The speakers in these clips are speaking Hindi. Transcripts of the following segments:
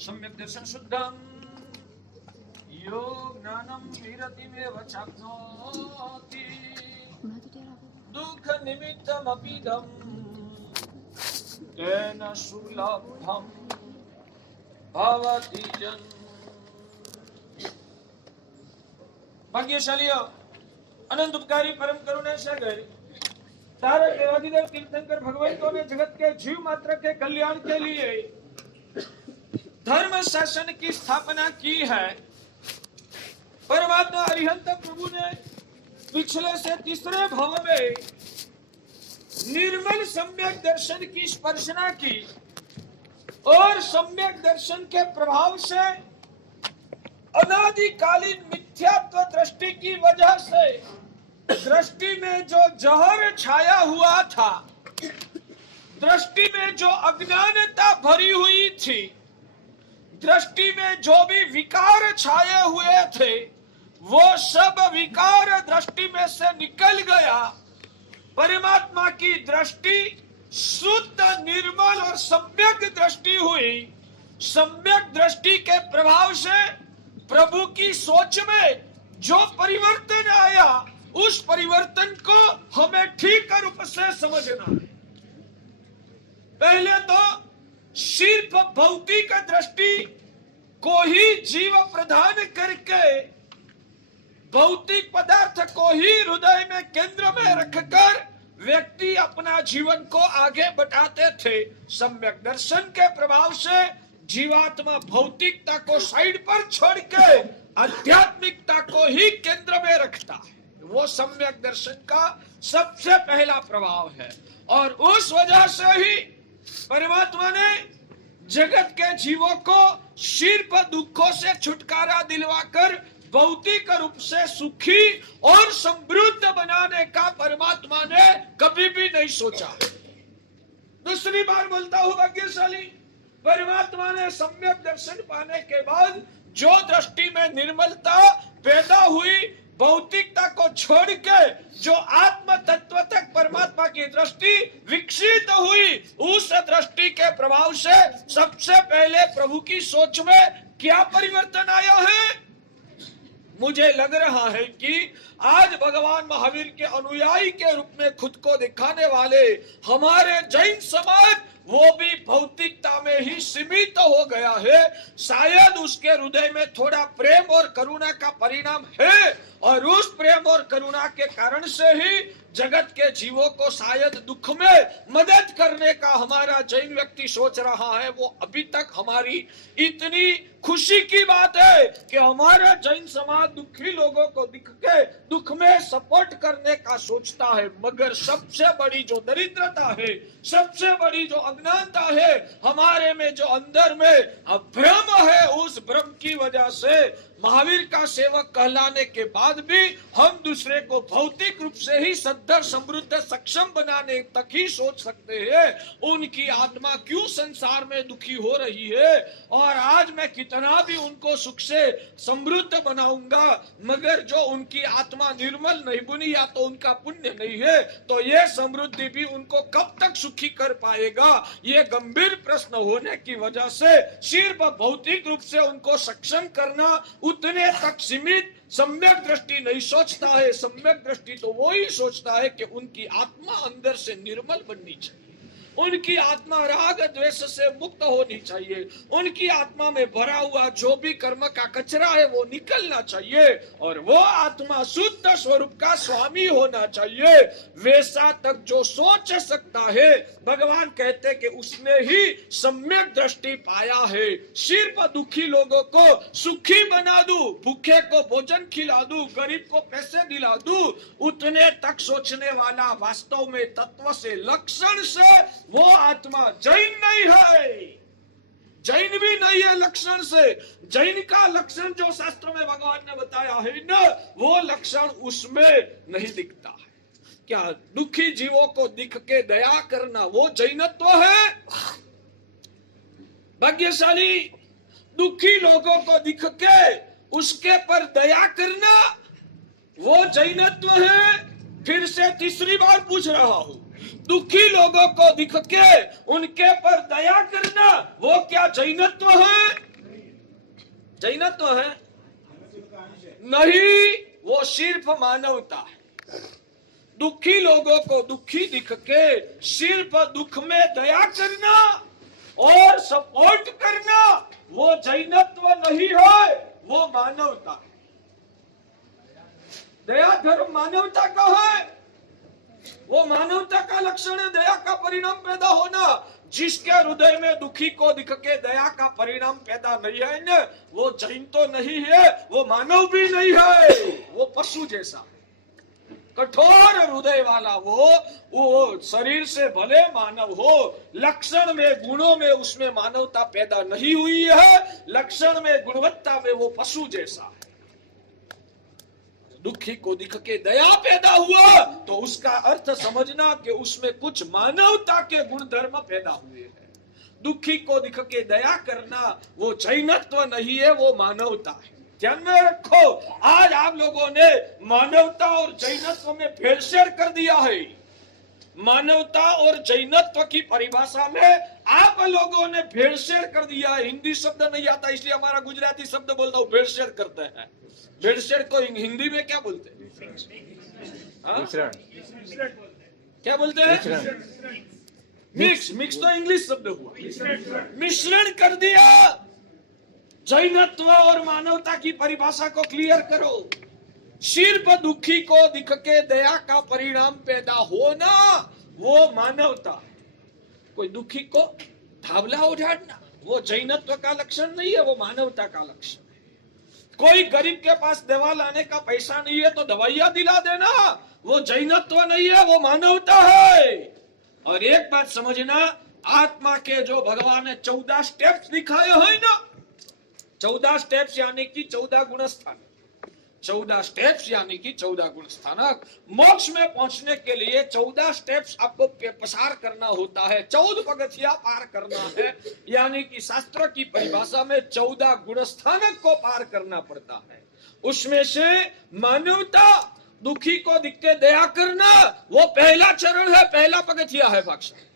सम्यक दर्शन शुद्धम योग ज्ञानम विरतिमेव चाप्नोति दुःख निमित्तमपीदं तेन सुलभम भवति जन। भाग्यशाली अनंत उपकारी परम करुणा सागर तारक देवादिदेव तीर्थंकर भगवंतों ने जगत के जीव मात्र के कल्याण के लिए धर्म शासन की स्थापना की है। परमात्मा अरिहंत प्रभु ने पिछले से तीसरे भव में निर्मल सम्यक दर्शन की स्पर्शना की और सम्यक दर्शन के प्रभाव से अनादिकालीन मिथ्यात्व दृष्टि की वजह से दृष्टि में जो जहर छाया हुआ था, दृष्टि में जो अज्ञानता भरी हुई थी, दृष्टि में जो भी विकार छाए हुए थे, वो सब विकार दृष्टि में से निकल गया। परमात्मा की दृष्टि शुद्ध निर्मल और सम्यक दृष्टि हुई। सम्यक दृष्टि के प्रभाव से प्रभु की सोच में जो परिवर्तन आया, उस परिवर्तन को हमें ठीक रूप से समझना है। पहले तो सिर्फ भौतिक दृष्टि को ही जीव प्रदान करके भौतिक पदार्थ को ही हृदय में केंद्र में रखकर व्यक्ति अपना जीवन को आगे बढ़ाते थे। सम्यक दर्शन के प्रभाव से जीवात्मा भौतिकता को साइड पर छोड़ के आध्यात्मिकता को ही केंद्र में रखता है। वो सम्यक दर्शन का सबसे पहला प्रभाव है और उस वजह से ही परमात्मा ने जगत के जीवों को सिर्फ दुखों से छुटकारा दिलवाकर भौतिक रूप से सुखी और समृद्ध बनाने का परमात्मा ने कभी भी नहीं सोचा। दूसरी बार बोलता हूं भाग्यशाली, परमात्मा ने सम्यक दर्शन पाने के बाद जो दृष्टि में निर्मलता पैदा हुई, भौतिकता को छोड़ के जो आत्म तत्व तक परमात्मा की दृष्टि विकसित हुई, उस दृष्टि के प्रभाव से सबसे पहले प्रभु की सोच में क्या परिवर्तन आया है? मुझे लग रहा है कि आज भगवान महावीर के अनुयायी के रूप में खुद को दिखाने वाले हमारे जैन समाज वो भी भौतिकता में ही सीमित हो गया है। शायद उसके हृदय में थोड़ा प्रेम और करुणा का परिणाम है और उस प्रेम और करुणा के कारण से ही जगत के जीवों को शायद दुख में मदद करने का हमारा जैन व्यक्ति सोच रहा है। वो अभी तक हमारी इतनी खुशी की बात है कि हमारा जैन समाज दुखी लोगों को दुख में सपोर्ट करने का सोचता है, मगर सबसे बड़ी जो दरिद्रता है, सबसे बड़ी जो अज्ञानता है, हमारे में जो अंदर में भ्रम है, उस भ्रम की वजह से महावीर का सेवक कहलाने के बाद भी हम दूसरे को भौतिक रूप से ही सद्धर समृद्ध सक्षम बनाने तक ही सोच सकते हैं। उनकी आत्मा क्यों संसार में दुखी हो रही है और आज मैं कितना भी उनको सुख से समृद्ध बनाऊंगा, मगर जो उनकी आत्मा निर्मल नहीं बनी या तो उनका पुण्य नहीं है, तो ये समृद्धि भी उनको कब तक सुखी कर पाएगा? ये गंभीर प्रश्न होने की वजह से सिर्फ भौतिक रूप से उनको सक्षम करना उतने तक सीमित सम्यक दृष्टि नहीं सोचता है। सम्यक दृष्टि तो वो ही सोचता है कि उनकी आत्मा अंदर से निर्मल बननी चाहिए, उनकी आत्मा राग द्वेष से मुक्त होनी चाहिए, उनकी आत्मा में भरा हुआ जो भी कर्म का कचरा है वो निकलना चाहिए और वो आत्मा शुद्ध स्वरूप का स्वामी होना चाहिए। वैसा तक जो सोच सकता है, भगवान कहते कि उसने ही सम्यक दृष्टि पाया है। सिर्फ दुखी लोगों को सुखी बना दूं, भूखे को भोजन खिला दूं, गरीब को पैसे दिला दूं, उतने तक सोचने वाला वास्तव में तत्व से लक्षण से वो आत्मा जैन नहीं है। जैन भी नहीं है लक्षण से। जैन का लक्षण जो शास्त्र में भगवान ने बताया है ना, वो लक्षण उसमें नहीं दिखता है। क्या दुखी जीवों को दिख के दया करना वो जैनत्व है? भाग्यशाली दुखी लोगों को दिख के उसके पर दया करना वो जैनत्व है? फिर से तीसरी बार पूछ रहा हूं, दुखी लोगों को दिख के उनके पर दया करना वो क्या जैनत्व है? जैनत्व है नहीं, वो सिर्फ मानवता है। दुखी लोगों को दुखी दिख के सिर्फ दुख में दया करना और सपोर्ट करना, वो जैनत्व नहीं है, वो मानवता है। दया धर्म मानवता का है, वो मानवता का लक्षण है। दया का परिणाम पैदा होना। जिसके हृदय में दुखी को दिख के दया का परिणाम पैदा नहीं है न, वो जैन तो नहीं है, वो मानव भी नहीं है, वो पशु जैसा कठोर हृदय वाला। वो शरीर से भले मानव हो, लक्षण में गुणों में उसमें मानवता पैदा नहीं हुई है, लक्षण में गुणवत्ता में वो पशु जैसा है। दुखी को दिख के दया पैदा हुआ तो उसका अर्थ समझना कि उसमें कुछ मानवता के गुण धर्म पैदा हुए हैं। दुखी को दिख के दया करना वो जैनत्व नहीं है, वो मानवता है। ध्यान में रखो, आज आप लोगों ने मानवता और जैनत्व में भेड़सेड़ कर दिया है। मानवता और जैनत्व की परिभाषा में आप लोगों ने भेड़सेड़ कर दिया है। हिंदी शब्द नहीं आता इसलिए हमारा गुजराती शब्द बोलता हूँ, भेड़सेड़ करते हैं। भेड़सेड़ को हिंदी में क्या बोलते हैं? क्या बोलते हैं? मिक्स तो इंग्लिश शब्द हुआ। मिश्रण कर दिया। जैनत्व और मानवता की परिभाषा को क्लियर करो। सिर्फ दुखी को दिख के दया का परिणाम पैदा होना वो मानवता है। कोई दुखी को धावला उठाना वो जैनत्व का लक्षण नहीं है, वो मानवता का लक्षण है। कोई गरीब के पास दवा लाने का पैसा नहीं है तो दवाइयां दिला देना वो जैनत्व नहीं है, वो मानवता है। और एक बात समझना, आत्मा के जो भगवान ने 14 स्टेप्स दिखाए हैं ना, 14 स्टेप्स यानी कि 14 गुण स्थानक। 14 स्टेप्स यानी कि 14 गुण स्थानक। मोक्ष में पहुंचने के लिए 14 स्टेप्स आपको पसार करना होता है, 14 पगथिया पार करना है। यानी कि शास्त्र की परिभाषा में 14 गुण स्थानक को पार करना पड़ता है। उसमें से मानवता, दुखी को दिख के दया करना वो पहला चरण है, पहला पगथिया है भाषा।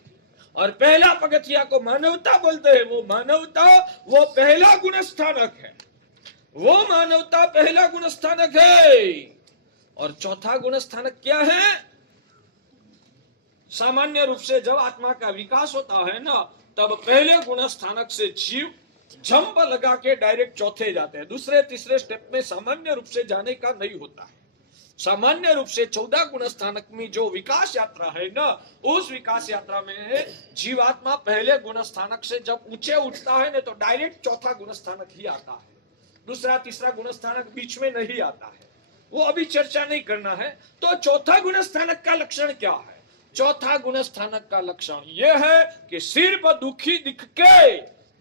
और पहला पगथिया को मानवता बोलते हैं। वो मानवता वो पहला गुण स्थानक है, वो मानवता पहला गुण स्थानक है। और चौथा गुण स्थानक क्या है? सामान्य रूप से जब आत्मा का विकास होता है ना, तब पहले गुण स्थानक से जीव जंप लगा के डायरेक्ट चौथे जाते हैं। दूसरे तीसरे स्टेप में सामान्य रूप से जाने का नहीं होता है। सामान्य रूप से 14 गुण स्थानक में जो विकास यात्रा है ना, उस विकास यात्रा में जीवात्मा पहले गुण स्थानक से जब ऊंचे उठता है ना, तो डायरेक्ट चौथा गुण स्थानक ही आता है। दूसरा तीसरा गुण स्थानक बीच में नहीं आता है, वो अभी चर्चा नहीं करना है। तो चौथा गुण स्थानक का लक्षण क्या है? चौथा गुण स्थानक का लक्षण यह है कि सिर्फ दुखी दिख के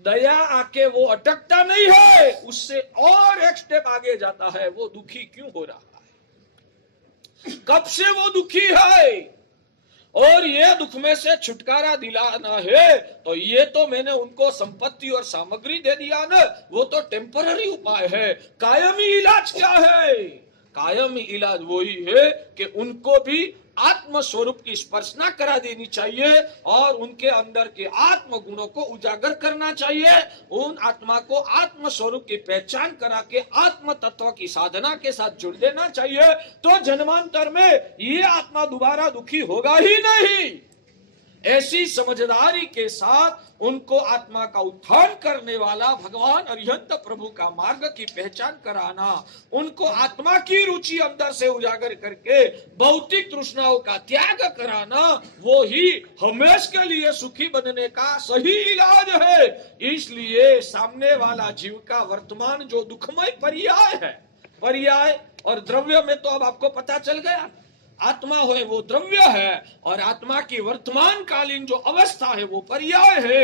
दया आके वो अटकता नहीं है, उससे और एक स्टेप आगे जाता है। वो दुखी क्यों हो रहा है, कब से वो दुखी है, और ये दुख में से छुटकारा दिलाना है। तो ये तो मैंने उनको संपत्ति और सामग्री दे दिया ना, वो तो टेम्पररी उपाय है। कायमी इलाज क्या है? कायमी इलाज वही है कि उनको भी आत्म स्वरूप की स्पर्शना करा देनी चाहिए और उनके अंदर के आत्म गुणों को उजागर करना चाहिए। उन आत्मा को आत्म स्वरूप की पहचान करा के आत्म तत्व की साधना के साथ जुड़ देना चाहिए। तो जन्मांतर में ये आत्मा दोबारा दुखी होगा ही नहीं। ऐसी समझदारी के साथ उनको आत्मा का उत्थान करने वाला भगवान अरिहंत प्रभु का मार्ग की पहचान कराना, उनको आत्मा की रुचि अंदर से उजागर करके भौतिक तृष्णाओं का त्याग कराना, वो ही हमेशा के लिए सुखी बनने का सही इलाज है। इसलिए सामने वाला जीव का वर्तमान जो दुखमय पर्याय है, पर्याय और द्रव्य में तो अब आपको पता चल गया। आत्मा है वो द्रव्य है और आत्मा की वर्तमान कालीन जो अवस्था है वो पर्याय है।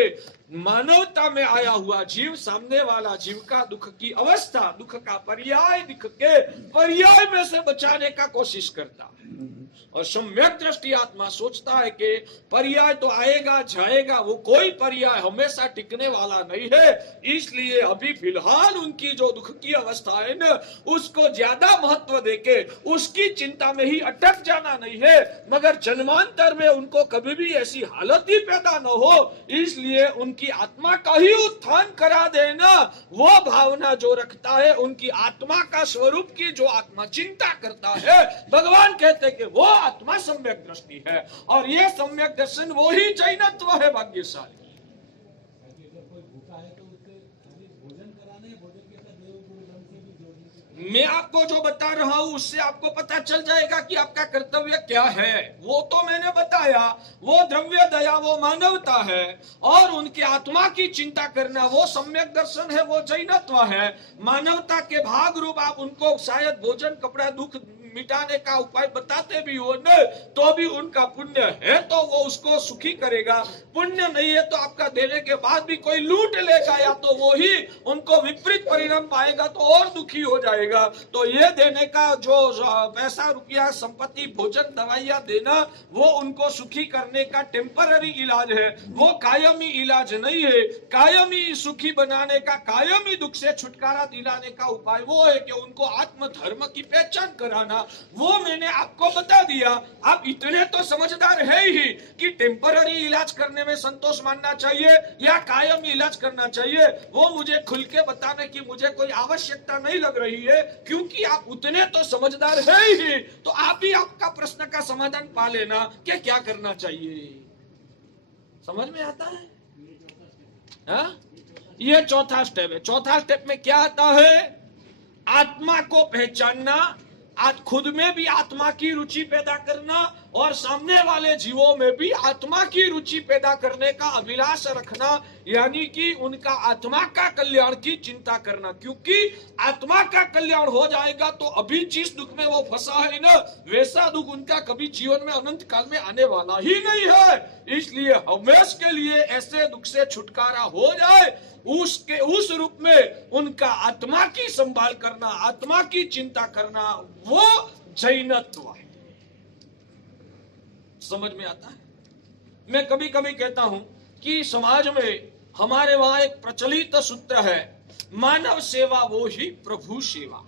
मानवता में आया हुआ जीव सामने वाला जीव का दुख की अवस्था, दुख का पर्याय दिख के पर्याय में से बचाने का कोशिश करता है। और सम्यक दृष्टि आत्मा सोचता है कि पर्याय तो आएगा जाएगा, वो कोई पर्याय हमेशा टिकने वाला नहीं है, इसलिए अभी फिलहाल उनकी जो दुख की अवस्था है ना, उसको ज्यादा महत्व देके उसकी चिंता में ही अटक जाना नहीं है, मगर जन्मांतर में उनको कभी भी ऐसी हालत ही पैदा न हो, इसलिए उनकी आत्मा का ही उत्थान करा देना। वो भावना जो रखता है, उनकी आत्मा का स्वरूप की जो आत्मा चिंता करता है, भगवान कहते हैं कि वो आत्मा सम्यक दृष्टि है, और ये सम्यक दर्शन वो ही जैनत्व है भाग्यशाली। मैं आपको जो बता रहा हूं उससे आपको पता चल जाएगा कि आपका कर्तव्य क्या है। वो तो मैंने बताया, वो द्रव्य दया, वो मानवता है, और उनके आत्मा की चिंता करना वो सम्यक दर्शन है, वो जैनत्व है। मानवता के भाग रूप आप उनको शायद भोजन, कपड़ा, दुख मिटाने का उपाय बताते भी हो न, तो भी उनका पुण्य है तो वो उसको सुखी करेगा, पुण्य नहीं है तो आपका देने के बाद भी कोई लूट लेगा, या तो वो ही उनको विपरीत परिणाम पाएगा तो और दुखी हो जाएगा। तो ये देने का जो पैसा, रुपया, संपत्ति, भोजन, दवाइयां देना, वो उनको सुखी करने का टेम्पररी इलाज है, वो कायमी इलाज नहीं है। कायमी सुखी बनाने का, कायमी दुख से छुटकारा दिलाने का उपाय वो है कि उनको आत्म धर्म की पहचान कराना। वो मैंने आपको बता दिया। आप इतने तो समझदार है ही कि टेम्पररी इलाज करने में संतोष मानना चाहिए या कायमी इलाज करना चाहिए, वो मुझे खुल के बताने की मुझे कोई आवश्यकता नहीं लग रही है, क्योंकि आप उतने तो समझदार है ही। तो आप ही आपका प्रश्न का समाधान पा लेना कि क्या करना चाहिए। समझ में आता है? हा? ये चौथा स्टेप है। चौथा स्टेप में क्या आता है? आत्मा को पहचानना, आज खुद में भी आत्मा की रुचि पैदा करना, और सामने वाले जीवों में भी आत्मा की रुचि पैदा करने का अभिलाष रखना, यानी कि उनका आत्मा का कल्याण की चिंता करना। क्योंकि आत्मा का कल्याण हो जाएगा तो अभी जिस दुख में वो फंसा है ना, वैसा दुख उनका कभी जीवन में अनंत काल में आने वाला ही नहीं है। इसलिए हमेशा के लिए ऐसे दुख से छुटकारा हो जाए, उस रूप में उनका आत्मा की संभाल करना, आत्मा की चिंता करना, वो जैनत्व है। समझ में आता है? मैं कभी कभी कहता हूं कि समाज में हमारे वहां एक प्रचलित सूत्र है, मानव सेवा वो ही प्रभु सेवा।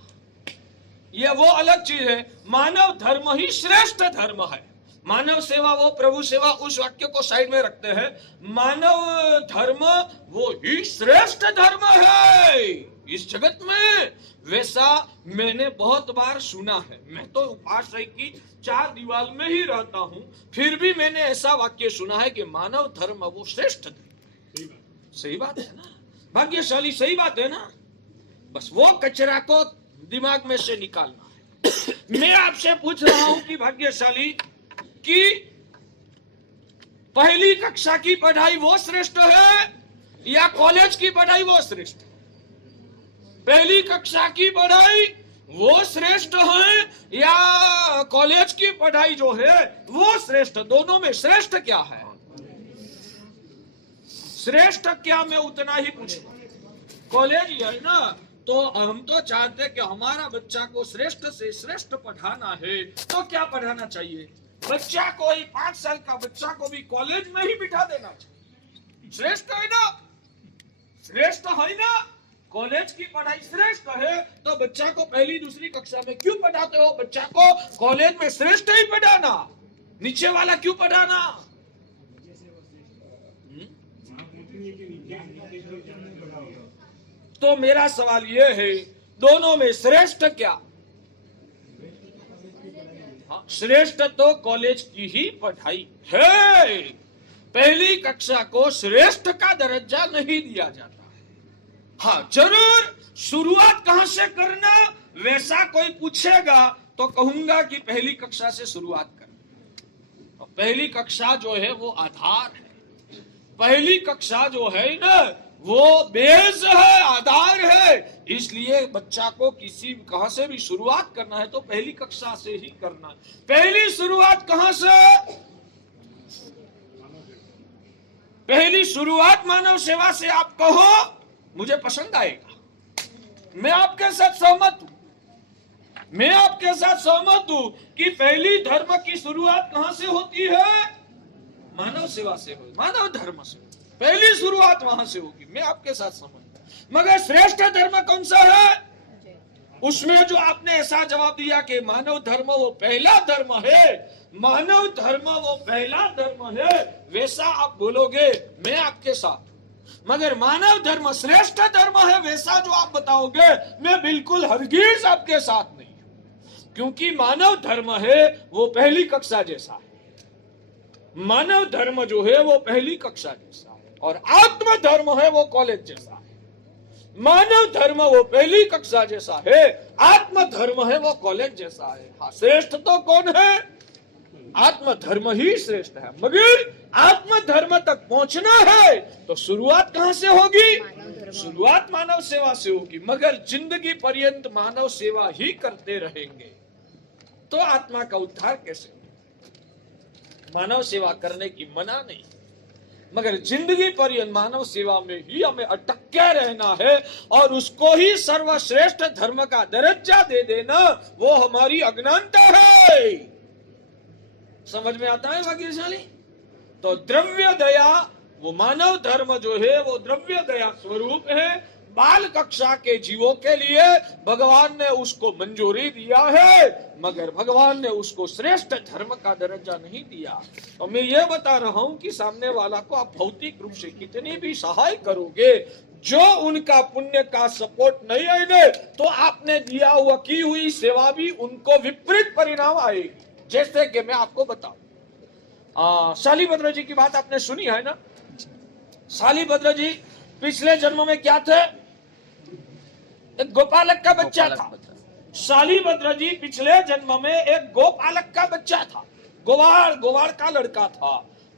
यह वो अलग चीज है। मानव धर्म ही श्रेष्ठ धर्म है। मानव सेवा वो प्रभु सेवा, उस वाक्य को साइड में रखते हैं। मानव धर्म वो ही श्रेष्ठ धर्म है इस जगत में। वैसा मैंने बहुत बार सुना है। मैं तो उपाश्रय की 4 दीवार में ही रहता हूं, फिर भी मैंने ऐसा वाक्य सुना है कि मानव धर्म वो श्रेष्ठ धर्म। सही बात है ना भाग्यशाली? सही बात है ना? बस वो कचरा को दिमाग में से निकालना है। मैं आपसे पूछ रहा हूं कि भाग्यशाली, कि पहली कक्षा की पढ़ाई वो श्रेष्ठ है या कॉलेज की पढ़ाई वो श्रेष्ठ है? पहली कक्षा की पढ़ाई वो श्रेष्ठ है या कॉलेज की पढ़ाई जो है वो श्रेष्ठ? दोनों में श्रेष्ठ क्या है? श्रेष्ठ क्या, मैं उतना ही पूछूंगा। कॉलेज ही है ना, तो हम तो चाहते कि हमारा बच्चा को श्रेष्ठ से श्रेष्ठ पढ़ाना है, तो क्या पढ़ाना चाहिए? बच्चा को ही, 5 साल का बच्चा को भी कॉलेज में ही बिठा देना चाहिए। श्रेष्ठ है ना? श्रेष्ठ है ना? कॉलेज की पढ़ाई श्रेष्ठ है, तो बच्चा को पहली दूसरी कक्षा में क्यों पढ़ाते हो? बच्चा को कॉलेज में श्रेष्ठ ही पढ़ाना, नीचे वाला क्यों पढ़ाना? तो मेरा सवाल यह है, दोनों में श्रेष्ठ क्या? श्रेष्ठ तो कॉलेज की ही पढ़ाई है। पहली कक्षा को श्रेष्ठ का दर्जा नहीं दिया जाता। हाँ, जरूर शुरुआत कहां से करना, वैसा कोई पूछेगा तो कहूंगा कि पहली कक्षा से शुरुआत करना। पहली कक्षा जो है वो आधार है। पहली कक्षा जो है ना, वो बेस है, आधार है। इसलिए बच्चा को किसी कहां से भी शुरुआत करना है तो पहली कक्षा से ही करना है। पहली शुरुआत कहां से? पहली शुरुआत मानव सेवा से आप कहो, मुझे पसंद आएगा, मैं आपके साथ सहमत हूं। मैं आपके साथ सहमत हूं कि पहली धर्म की शुरुआत कहां से होती है? मानव सेवा से होगी, मानव धर्म से। पहली शुरुआत वहां से होगी, मैं आपके साथ सहमत हूं। मगर श्रेष्ठ धर्म कौन सा है? उसमें जो आपने ऐसा जवाब दिया कि मानव धर्म वो पहला धर्म है, मानव धर्म वो पहला धर्म है, वैसा आप बोलोगे, मैं आपके साथ। मगर मानव धर्म श्रेष्ठ धर्म है वैसा जो आप बताओगे, मैं बिल्कुल हरगिज आपके साथ नहीं हूं। क्योंकि मानव धर्म है वो पहली कक्षा जैसा है, मानव धर्म जो है वो पहली कक्षा जैसा है, और आत्म धर्म है वो कॉलेज जैसा है। मानव धर्म वो पहली कक्षा जैसा है, आत्म धर्म है वो कॉलेज जैसा है। हाँ, श्रेष्ठ तो कौन है? आत्म धर्म ही श्रेष्ठ है। मगर आत्म धर्म तक पहुंचना है तो शुरुआत कहां से होगी? शुरुआत मानव सेवा से होगी। मगर जिंदगी पर्यंत मानव सेवा ही करते रहेंगे तो आत्मा का उद्धार कैसे? मानव सेवा करने की मना नहीं, मगर जिंदगी पर्यंत मानव सेवा में ही हमें अटक के रहना है और उसको ही सर्वश्रेष्ठ धर्म का दर्जा दे देना, वो हमारी अज्ञानता है। समझ में आता है भाग्यशाली? तो द्रव्य दया वो मानव धर्म जो है वो द्रव्य दया स्वरूप है। बाल कक्षा के जीवों के लिए भगवान ने उसको मंजूरी दिया है, मगर भगवान ने उसको श्रेष्ठ धर्म का दर्जा नहीं दिया। और मैं ये बता रहा हूं कि सामने वाला को आप भौतिक रूप से कितनी भी सहाय करोगे, जो उनका पुण्य का सपोर्ट नहीं आएगा तो आपने दिया हुआ की हुई सेवा भी उनको विपरीत परिणाम आएगी। जैसे कि मैं आपको बताऊं, शालीभद्र जी की बात आपने सुनी है ना? शालीभद्र जी पिछले जन्म में क्या थे? एक गोपालक का बच्चा था। शालीभद्र जी पिछले जन्म में एक गोपालक का बच्चा था, गोवाड़ का लड़का था।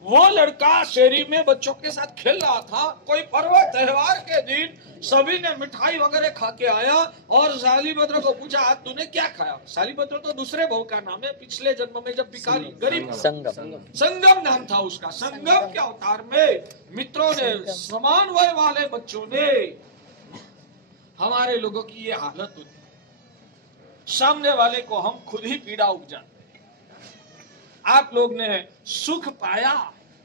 वो लड़का शेरी में बच्चों के साथ खेल रहा था। कोई पर्व त्योहार के दिन सभी ने मिठाई वगैरह खा के आया और शालीभद्र को पूछा, आज तूने क्या खाया? शालीभद्र तो दूसरे भाव का नाम है, पिछले जन्म में जब भिखारी गरीब, संगम नाम था उसका। संगम के अवतार में मित्रों ने, समान वय वाले बच्चों ने, हमारे लोगों की ये हालत होती, सामने वाले को हम खुद ही पीड़ा उपजाते। आप लोग ने सुख पाया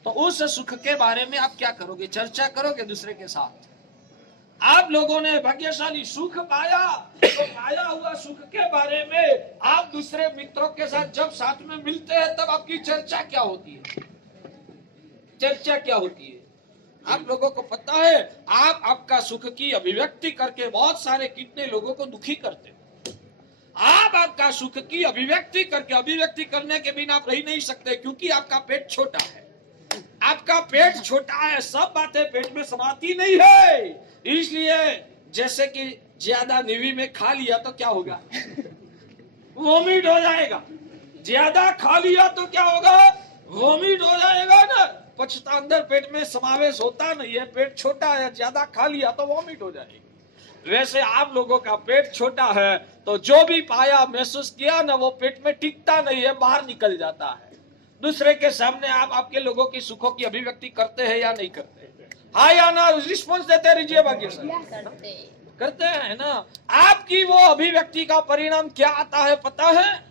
तो उस सुख के बारे में आप क्या करोगे? चर्चा करोगे दूसरे के साथ। आप लोगों ने भाग्यशाली सुख पाया तो पाया हुआ सुख के बारे में आप दूसरे मित्रों के साथ जब साथ में मिलते हैं तब आपकी चर्चा क्या होती है? चर्चा क्या होती है? आप लोगों को पता है, आप आपका सुख की अभिव्यक्ति करके बहुत सारे कितने लोगों को दुखी करते हैं। आप आपका सुख की अभिव्यक्ति करके, अभिव्यक्ति करने के बिना आप रह नहीं सकते, क्योंकि आपका पेट छोटा है। आपका पेट छोटा है, सब बातें पेट में समाती नहीं है। इसलिए जैसे कि ज्यादा निवी में खा लिया तो क्या होगा? वोमिट हो जाएगा। ज्यादा खा लिया तो क्या होगा? वोमिट हो जाएगा ना। पचता अंदर पेट में समावेश होता नहीं है, पेट छोटा है, ज्यादा खा लिया तो वोमिट हो जाएगी। वैसे आप लोगों का पेट छोटा है तो जो भी पाया, महसूस किया ना, वो पेट में टिकता नहीं है, बाहर निकल जाता है। दूसरे के सामने आप आपके लोगों की सुखों की अभिव्यक्ति करते हैं या नहीं करते? हाँ या ना? रिस्पॉन्स देते रहिए भाग्य सर। करते हैं ना? आपकी वो अभिव्यक्ति का परिणाम क्या आता है पता है?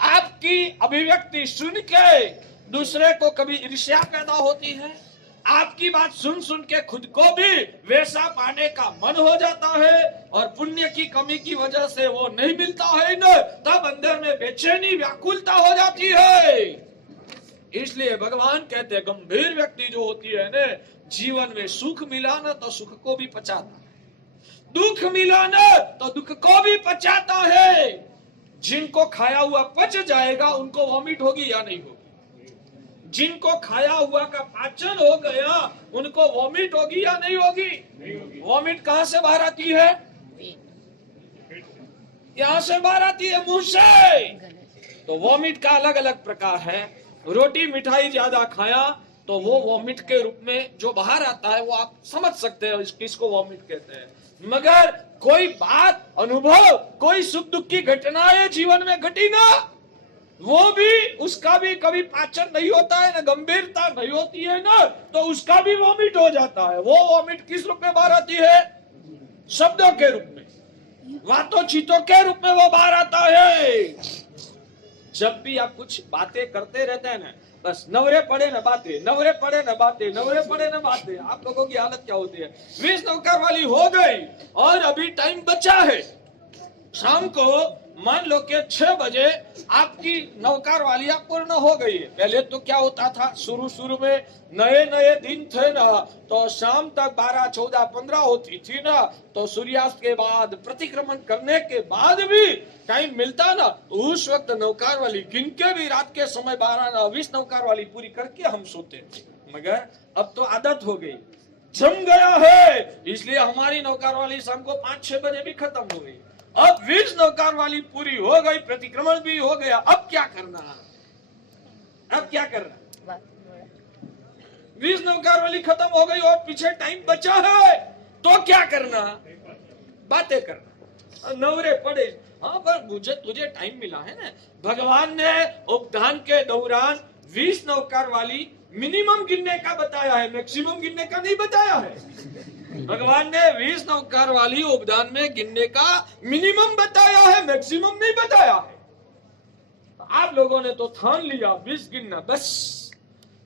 आपकी अभिव्यक्ति सुन के दूसरे को कभी ईर्ष्या पैदा होती है। आपकी बात सुन सुन के खुद को भी वैसा पाने का मन हो जाता है, और पुण्य की कमी की वजह से वो नहीं मिलता है ना, तब अंदर में बेचैनी, व्याकुलता हो जाती है। इसलिए भगवान कहते हैं, गंभीर व्यक्ति जो होती है ना, जीवन में सुख मिला ना तो सुख को भी पचाता है, दुख मिला ना तो दुख को भी पचाता है। जिनको खाया हुआ पच जाएगा उनको वॉमिट होगी या नहीं होगी? जिनको खाया हुआ का पाचन हो गया उनको वॉमिट होगी या नहीं होगी? वॉमिट कहां से बाहर आती है? यहां से बाहर आती है, मुंह से। तो वॉमिट का अलग अलग प्रकार है। रोटी मिठाई ज्यादा खाया तो वो वॉमिट के रूप में जो बाहर आता है वो आप समझ सकते हो किसको वॉमिट कहते हैं। मगर कोई बात, अनुभव, कोई सुख दुख की घटनाएं जीवन में घटी ना, वो भी, उसका भी कभी पाचन नहीं होता है ना, गंभीरता नहीं होती है ना, तो उसका भी वॉमिट हो जाता है। वो वॉमिट किस रूप में बाहर आती है? शब्दों के रूप में। बातों चीतों के रूप में वो बाहर आता है। जब भी आप कुछ बातें करते रहते हैं ना, बस नवरे पड़े न बातें, नवरे पड़े न बातें, नवरे पड़े न बातें, आप लोगों की हालत क्या होती है? 20 नौकर वाली हो गई और अभी टाइम बचा है। शाम को मान लो कि 6 बजे आपकी नौकर वालियां पूर्ण हो गई है। पहले तो क्या होता था, शुरू में नए नए दिन थे ना, तो शाम तक 12, 14, 15 होती थी ना, तो सूर्यास्त के बाद प्रतिक्रमण करने के बाद भी टाइम मिलता ना, तो उस वक्त नौकर वाली गिन के भी रात के समय 12 ना 20 नौकर वाली पूरी करके हम सोते थे। मगर अब तो आदत हो गई, जम गया है, इसलिए हमारी नौकर वाली शाम को 5-6 बजे भी खत्म हो गई। अब 20 नौकर वाली पूरी हो गई, प्रतिक्रमण भी हो गया। अब क्या करना? अब क्या करना? 20 नौकर वाली खत्म हो गई और पीछे टाइम बचा है, तो क्या करना? बातें करना, नवरे पड़े। हाँ, पर मुझे तुझे टाइम मिला है ना। भगवान ने उपदान के दौरान 20 नौकर वाली मिनिमम गिनने का बताया है, मैक्सिमम गिनने का नहीं बताया है। भगवान ने 20 नौकर वाली उपदान में गिनने का मिनिमम बताया है, मैक्सिमम नहीं बताया है। आप लोगों ने तो ठान लिया 20 गिनना बस।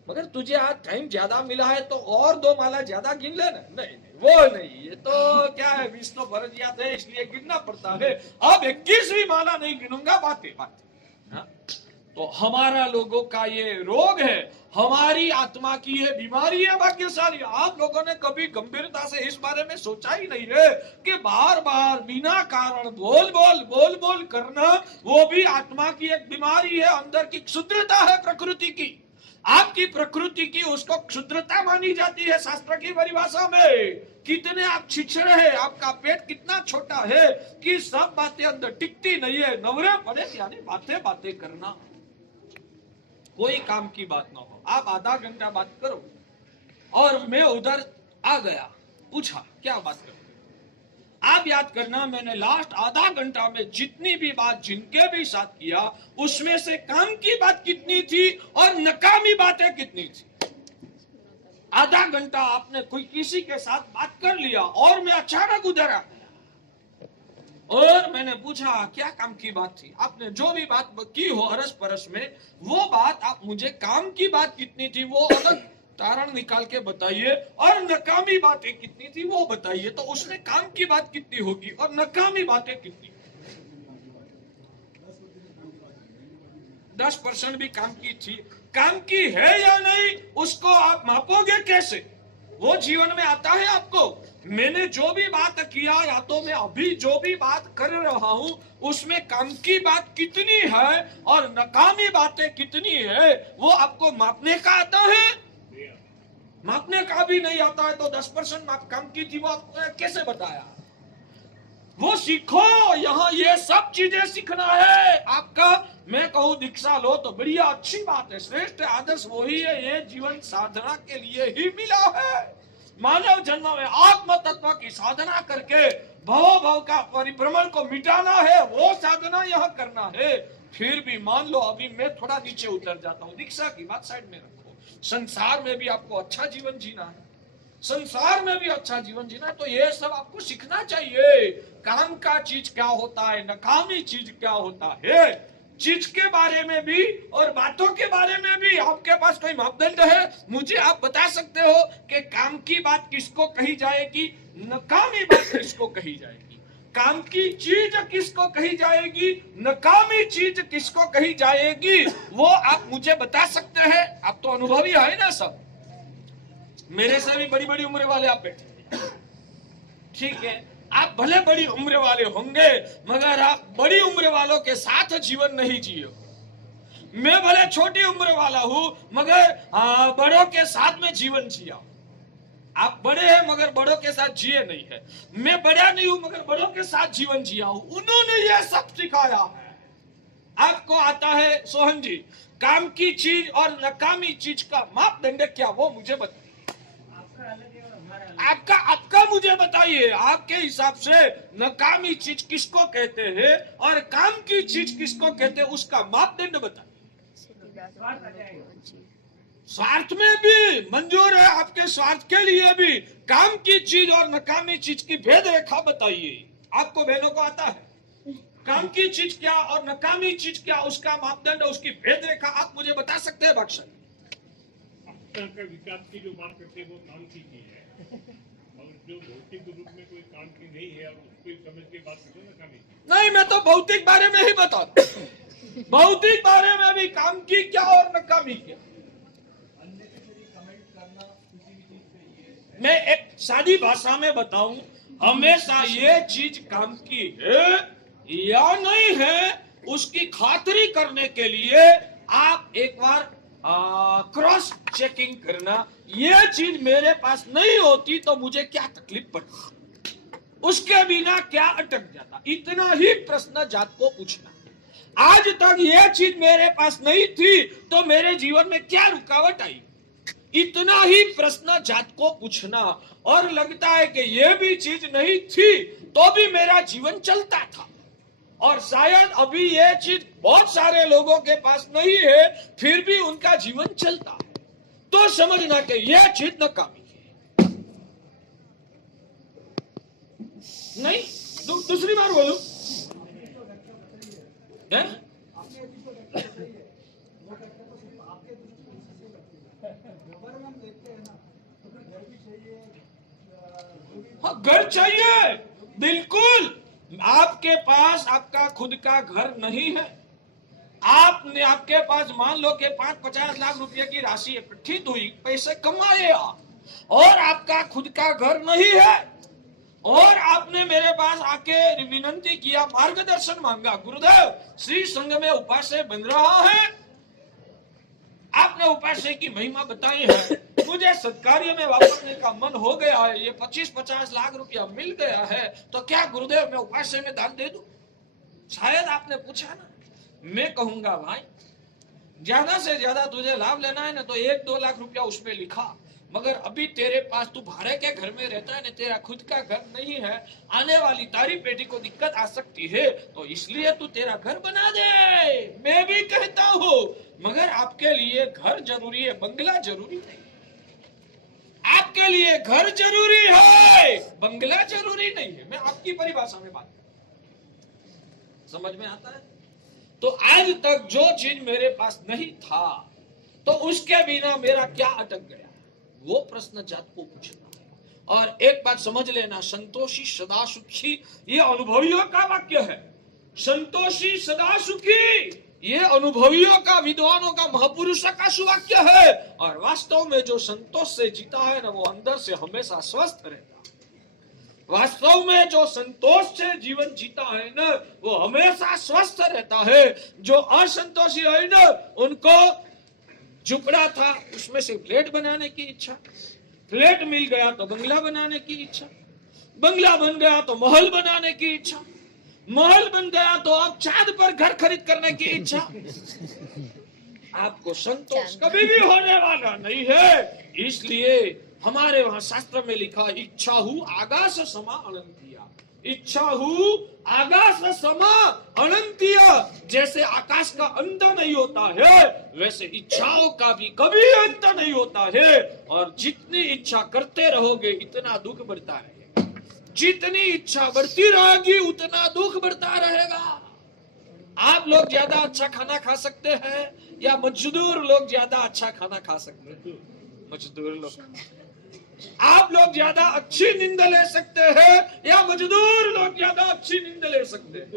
मगर तुझे आज टाइम ज्यादा मिला है तो और 2 माला ज्यादा गिन लेना। नहीं, वो नहीं, ये तो क्या है, 20 तो फर्जियात है, इसलिए गिनना पड़ता है। अब 21वीं माला नहीं गिनूंगा, बातें। हाँ? तो हमारा लोगों का ये रोग है, हमारी आत्मा की ये बीमारी है भाग्यशाली। आप लोगों ने कभी गंभीरता से इस बारे में सोचा ही नहीं है कि बार बार बिना कारण बोल करना, वो भी आत्मा की एक बीमारी है, अंदर की क्षुद्रता है प्रकृति की। आपकी प्रकृति की उसको क्षुद्रता मानी जाती है शास्त्र की परिभाषा में। कितने आप छिछरे हैं, आपका पेट कितना छोटा है कि सब बातें अंदर टिकती नहीं है। नवरे पड़े यानी बातें करना, कोई काम की बात ना हो। आप आधा घंटा बात करो और मैं उधर आ गया, पूछा क्या बात करो, आप याद करना, मैंने लास्ट आधा घंटा में जितनी भी बात जिनके भी साथ किया, उसमें से काम की बात कितनी थी और नकामी बातें कितनी थी। आधा घंटा आपने कोई किसी के साथ बात कर लिया और मैं अचानक उधर आ गया और मैंने पूछा क्या काम की बात थी। आपने जो भी बात की हो अरस परस में, वो बात आप मुझे काम की बात कितनी थी वो अलग तारण निकाल के बताइए, और नकामी बातें कितनी थी वो बताइए। तो उसमें काम की बात कितनी होगी और नकामी बातें कितनी? 10% भी काम की थी। काम की है या नहीं उसको आप मापोगे कैसे? वो जीवन में आता है आपको। मैंने जो भी बात किया, या तो मैं अभी जो भी बात कर रहा हूं, उसमें काम की बात कितनी है और नकामी बातें कितनी है, वो आपको मापने का आता है? मापने का भी नहीं आता है तो 10% काम की थी वो आपको कैसे बताया? वो सीखो, यहाँ ये सब चीजें सीखना है आपका। मैं कहूँ दीक्षा लो तो बढ़िया, अच्छी बात है, श्रेष्ठ आदर्श वही है, ये जीवन साधना के लिए ही मिला है। मानव जन्म में आत्म तत्व की साधना करके भव का परिभ्रमण को मिटाना है, वो साधना यहाँ करना है। फिर भी मान लो अभी मैं थोड़ा नीचे उतर जाता हूँ, दीक्षा की बात साइड में रखो। संसार में भी आपको अच्छा जीवन जीना है, संसार में भी अच्छा जीवन जीना है, तो ये सब आपको सीखना चाहिए। काम का चीज क्या होता है, नकामी चीज क्या होता है, चीज के बारे में भी और बातों के बारे में भी आपके पास कोई मापदंड है? मुझे आप बता सकते हो कि काम की बात किसको कही जाएगी, नकामी बात किसको कही जाएगी? काम की चीज किसको कही जाएगी, नकामी चीज किसको कही जाएगी, वो आप मुझे बता सकते हैं? आप तो अनुभवी है ना सब, मेरे से भी बड़ी बड़ी उम्र वाले आप बैठे, ठीक है, आप भले बड़ी उम्र वाले होंगे मगर आप बड़ी उम्र वालों के साथ जीवन नहीं जिए। मैं भले छोटी उम्र वाला हूं मगर बड़ों के साथ में जीवन जिया। आप बड़े हैं मगर बड़ों के साथ जिए नहीं है। मैं बड़ा नहीं हूं मगर बड़ों के साथ जीवन जिया हूं। उन्होंने ये सब सिखाया है। आपको आता है सोहन जी, काम की चीज और नकामी चीज का मापदंड क्या, वो मुझे बताइए। आपका मुझे बताइए, आपके हिसाब से नकामी चीज किसको कहते हैं और काम की चीज किसको कहते हैं, उसका मापदंड बताइए। स्वार्थ में भी मंजूर है, आपके स्वार्थ के लिए भी काम की चीज और नकामी चीज की भेद रेखा बताइए। आपको बहनों को आता है? काम की चीज क्या और नकामी चीज क्या, उसका मापदंड, उसकी भेद रेखा आप मुझे बता सकते हैं बादशाह? विकास की जो बात करते हैं वो काम की चीज है, और जो भौतिक रूप में कोई काम की नहीं है और उसको समझ के बात करते हैं नकामी। नहीं, मैं तो भौतिक बारे में ही बता रहा हूं। भौतिक बारे में भी काम की क्या और नकामी क्या। मैं एक सादी भाषा में बताऊं, हमेशा ये चीज काम की है या नहीं है, उसकी खातरी करने के लिए आप एक बार क्रॉस चेकिंग करना। ये चीज मेरे पास नहीं होती तो मुझे क्या तकलीफ पड़ती, उसके बिना क्या अटक जाता, इतना ही प्रश्न जात को पूछना। आज तक ये चीज मेरे पास नहीं थी तो मेरे जीवन में क्या रुकावट आई, इतना ही प्रश्न जात को पूछना। और लगता है कि ये भी चीज नहीं थी तो भी मेरा जीवन चलता था, और शायद अभी ये चीज बहुत सारे लोगों के पास नहीं है फिर भी उनका जीवन चलता है, तो समझना कि यह चीज नकामी है। नहीं, दूसरी बार बोलूं, हाँ घर चाहिए, बिल्कुल। आपके पास आपका खुद का घर नहीं है, आपने आपके पास मान लो कि 5-50 लाख रुपए की राशि इकट्ठी हुई, पैसे कमाए आप, और आपका खुद का घर नहीं है, और आपने मेरे पास आके विनंती किया, मार्गदर्शन मांगा, गुरुदेव श्री संघ में उपास्य बन रहा है, आपने उपास्य की महिमा बताई है, मुझे सत्कार्य में वापरने का मन हो गया है, ये 25-50 लाख रुपया मिल गया है, तो क्या गुरुदेव मैं उपास्य में दान दे दूं? शायद आपने पूछा ना, मैं कहूंगा भाई ज्यादा से ज्यादा तुझे लाभ लेना है ना तो 1-2 लाख रुपया उसमें लिखा, मगर अभी तेरे पास तू भाड़े के घर में रहता है ना, तेरा खुद का घर नहीं है, आने वाली तारी पेटी को दिक्कत आ सकती है, तो इसलिए तू तेरा घर बना दे। मैं भी कहता हूँ, मगर आपके लिए घर जरूरी है, बंगला जरूरी नहीं। आपके लिए घर जरूरी है, बंगला जरूरी नहीं है। मैं आपकी परिभाषा में बात समझ में आता है? तो आज तक जो चीज मेरे पास नहीं था तो उसके बिना मेरा क्या अटक गया, वो प्रश्न जात को पूछना है। और एक बात समझ लेना, संतोषी सदा सुखी ये अनुभवियों का वाक्य है। संतोषी सदा सुखी ये अनुभवियों का, विद्वानों का, महापुरुषों का सुवाक्य है। और वास्तव में जो संतोष से जीता है ना, वो अंदर से हमेशा स्वस्थ रहता है। वास्तव में जो संतोष से जीवन जीता है ना, वो हमेशा स्वस्थ रहता है। जो असंतोषी है ना, उनको झुपड़ा था उसमें से फ्लैट बनाने की इच्छा, फ्लैट मिल गया तो बंगला बनाने की इच्छा, बंगला बन गया तो महल बनाने की इच्छा, महल बन गया तो अब चांद पर घर खरीद करने की इच्छा। आपको संतोष कभी भी होने वाला नहीं है। इसलिए हमारे वहां शास्त्र में लिखा, इच्छा हूं आकाश समा अनंतिया, इच्छा हूं आकाश समा अनंतिया। जैसे आकाश का अंत नहीं होता है, वैसे इच्छाओं का भी कभी अंत नहीं होता है। और जितनी इच्छा करते रहोगे इतना दुख बढ़ता रहेगा, जितनी इच्छा बढ़ती रहेगी उतना दुख बढ़ता रहेगा। आप लोग ज्यादा अच्छा खाना खा सकते हैं या मजदूर लोग ज्यादा अच्छा खाना खा सकते हैं? मजदूर लोग। आप लोग ज्यादा अच्छी नींद ले सकते हैं या मजदूर लोग ज्यादा अच्छी नींद ले सकते हैं?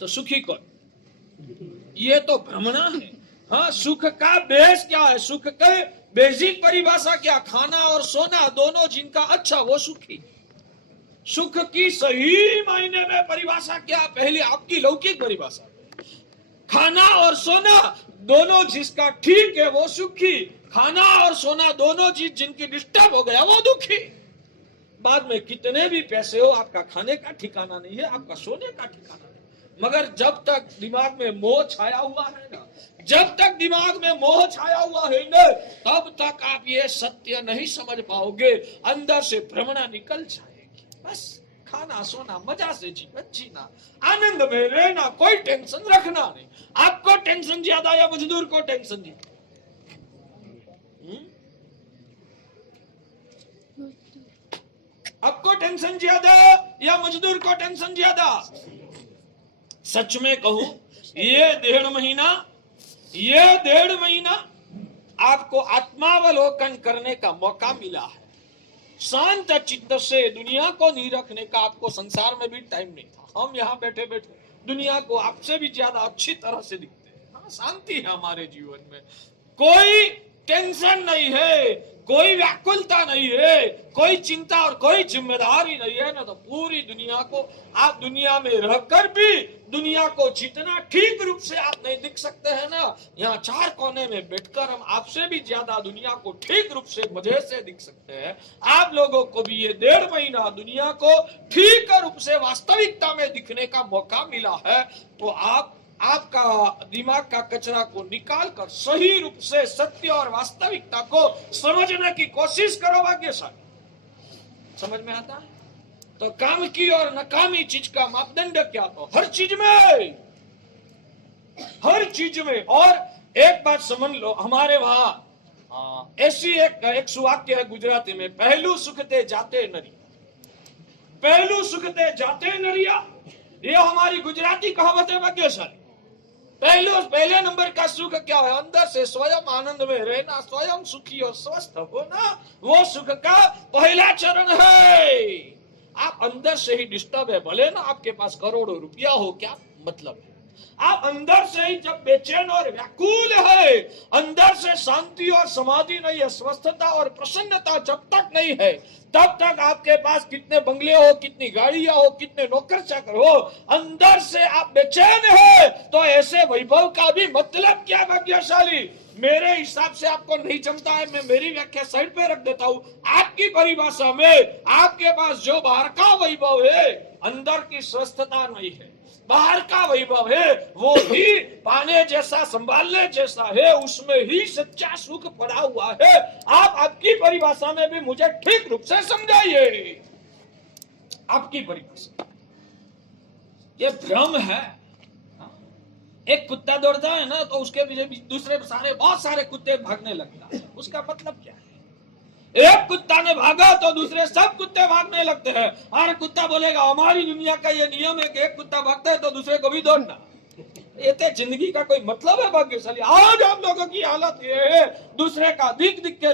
तो सुखी कौन? ये तो भ्रमणा है। हाँ, सुख का बेस क्या है? सुख का बेसिक परिभाषा क्या? खाना और सोना दोनों जिनका अच्छा वो सुखी। सुख की सही मायने में परिभाषा क्या? पहले आपकी लौकिक परिभाषा, खाना और सोना दोनों जिसका ठीक है वो सुखी, खाना और सोना दोनों चीज जिनकी डिस्टर्ब हो गया वो दुखी। बाद में कितने भी पैसे हो, आपका खाने का ठिकाना नहीं है, आपका सोने का ठिकाना नहीं। मगर जब तक दिमाग में मोह छाया हुआ है ना, जब तक दिमाग में मोह छाया हुआ है ना, तब तक आप ये सत्य नहीं समझ पाओगे। अंदर से भ्रमणा निकल जाएगी। बस खाना सोना मजा से जीवन जीना, आनंद में रहना, कोई टेंशन रखना नहीं। आपको टेंशन ज्यादा या मजदूर को टेंशन ज्यादा? अब टेंशन ज्यादा या मजदूर को टेंशन ज्यादा? सच में कहूं, ये 1.5 महीना आपको आत्मावलोकन करने का मौका मिला है। शांत चित्त से दुनिया को नहीं रखने का आपको संसार में भी टाइम नहीं था। हम यहाँ बैठे बैठे दुनिया को आपसे भी ज्यादा अच्छी तरह से दिखते हैं। हाँ, शांति है हमारे जीवन में, कोई टेंशन नहीं है, कोई व्याकुलता नहीं है, कोई चिंता और कोई जिम्मेदारी नहीं है ना। तो पूरी दुनिया को आप दुनिया में रहकर भी दुनिया को जितना ठीक रूप से आप नहीं दिख सकते हैं ना, यहाँ 4 कोने में बैठकर हम आपसे भी ज्यादा दुनिया को ठीक रूप से मजे से दिख सकते हैं। आप लोगों को भी ये 1.5 महीना दुनिया को ठीक रूप से वास्तविकता में दिखने का मौका मिला है। तो आपका दिमाग का कचरा को निकालकर सही रूप से सत्य और वास्तविकता को समझने की कोशिश करो। भाग्यशाली समझ में आता है? तो काम की और नकामी चीज का मापदंड क्या? तो हर चीज में। और एक बात समझ लो, हमारे वहां ऐसी एक सुवाक्य है गुजराती में, पहलू सुखते जाते नरिया। पहलू सुखते जाते नरिया, ये हमारी गुजराती कहावत है भाग्यशाली। पहले नंबर का सुख क्या है? अंदर से स्वयं आनंद में रहना, स्वयं सुखी और स्वस्थ होना, वो सुख का पहला चरण है। आप अंदर से ही डिस्टर्ब है, भले ना आपके पास करोड़ों रुपया हो, क्या मतलब है? आप अंदर से ही जब बेचैन और व्याकुल है, अंदर से शांति और समाधि नहीं है, स्वस्थता और प्रसन्नता जब तक नहीं है, तब तक आपके पास कितने बंगले हो, कितनी गाड़ियां हो, कितने नौकर चाकर हो, अंदर से आप बेचैन है, तो ऐसे वैभव का भी मतलब क्या भाग्यशाली? मेरे हिसाब से आपको नहीं जमता है, मैं मेरी व्याख्या साइड पे रख देता हूँ। आपकी परिभाषा में आपके पास जो बाहर का वैभव है, अंदर की स्वस्थता नहीं है। बाहर का वैभव है वो ही पाने जैसा, संभालने जैसा है, उसमें ही सच्चा सुख पड़ा हुआ है। आप आपकी परिभाषा में भी मुझे ठीक रूप से समझाइए। आपकी परिभाषा ये भ्रम है। एक कुत्ता दौड़ता है ना, तो उसके पीछे दूसरे बहुत सारे कुत्ते भागने लगता है। उसका मतलब क्या है? एक कुत्ता ने भागा तो दूसरे सब कुत्ते भागने लगते हैं। हर कुत्ता बोलेगा हमारी दुनिया का ये नियम है कि एक कुत्ता भागता है तो दूसरे को भी दौड़ना। ये तो जिंदगी का कोई मतलब है भाग्यशाली? आज हम लोगों की हालत ये है, दूसरे का दिख दिख के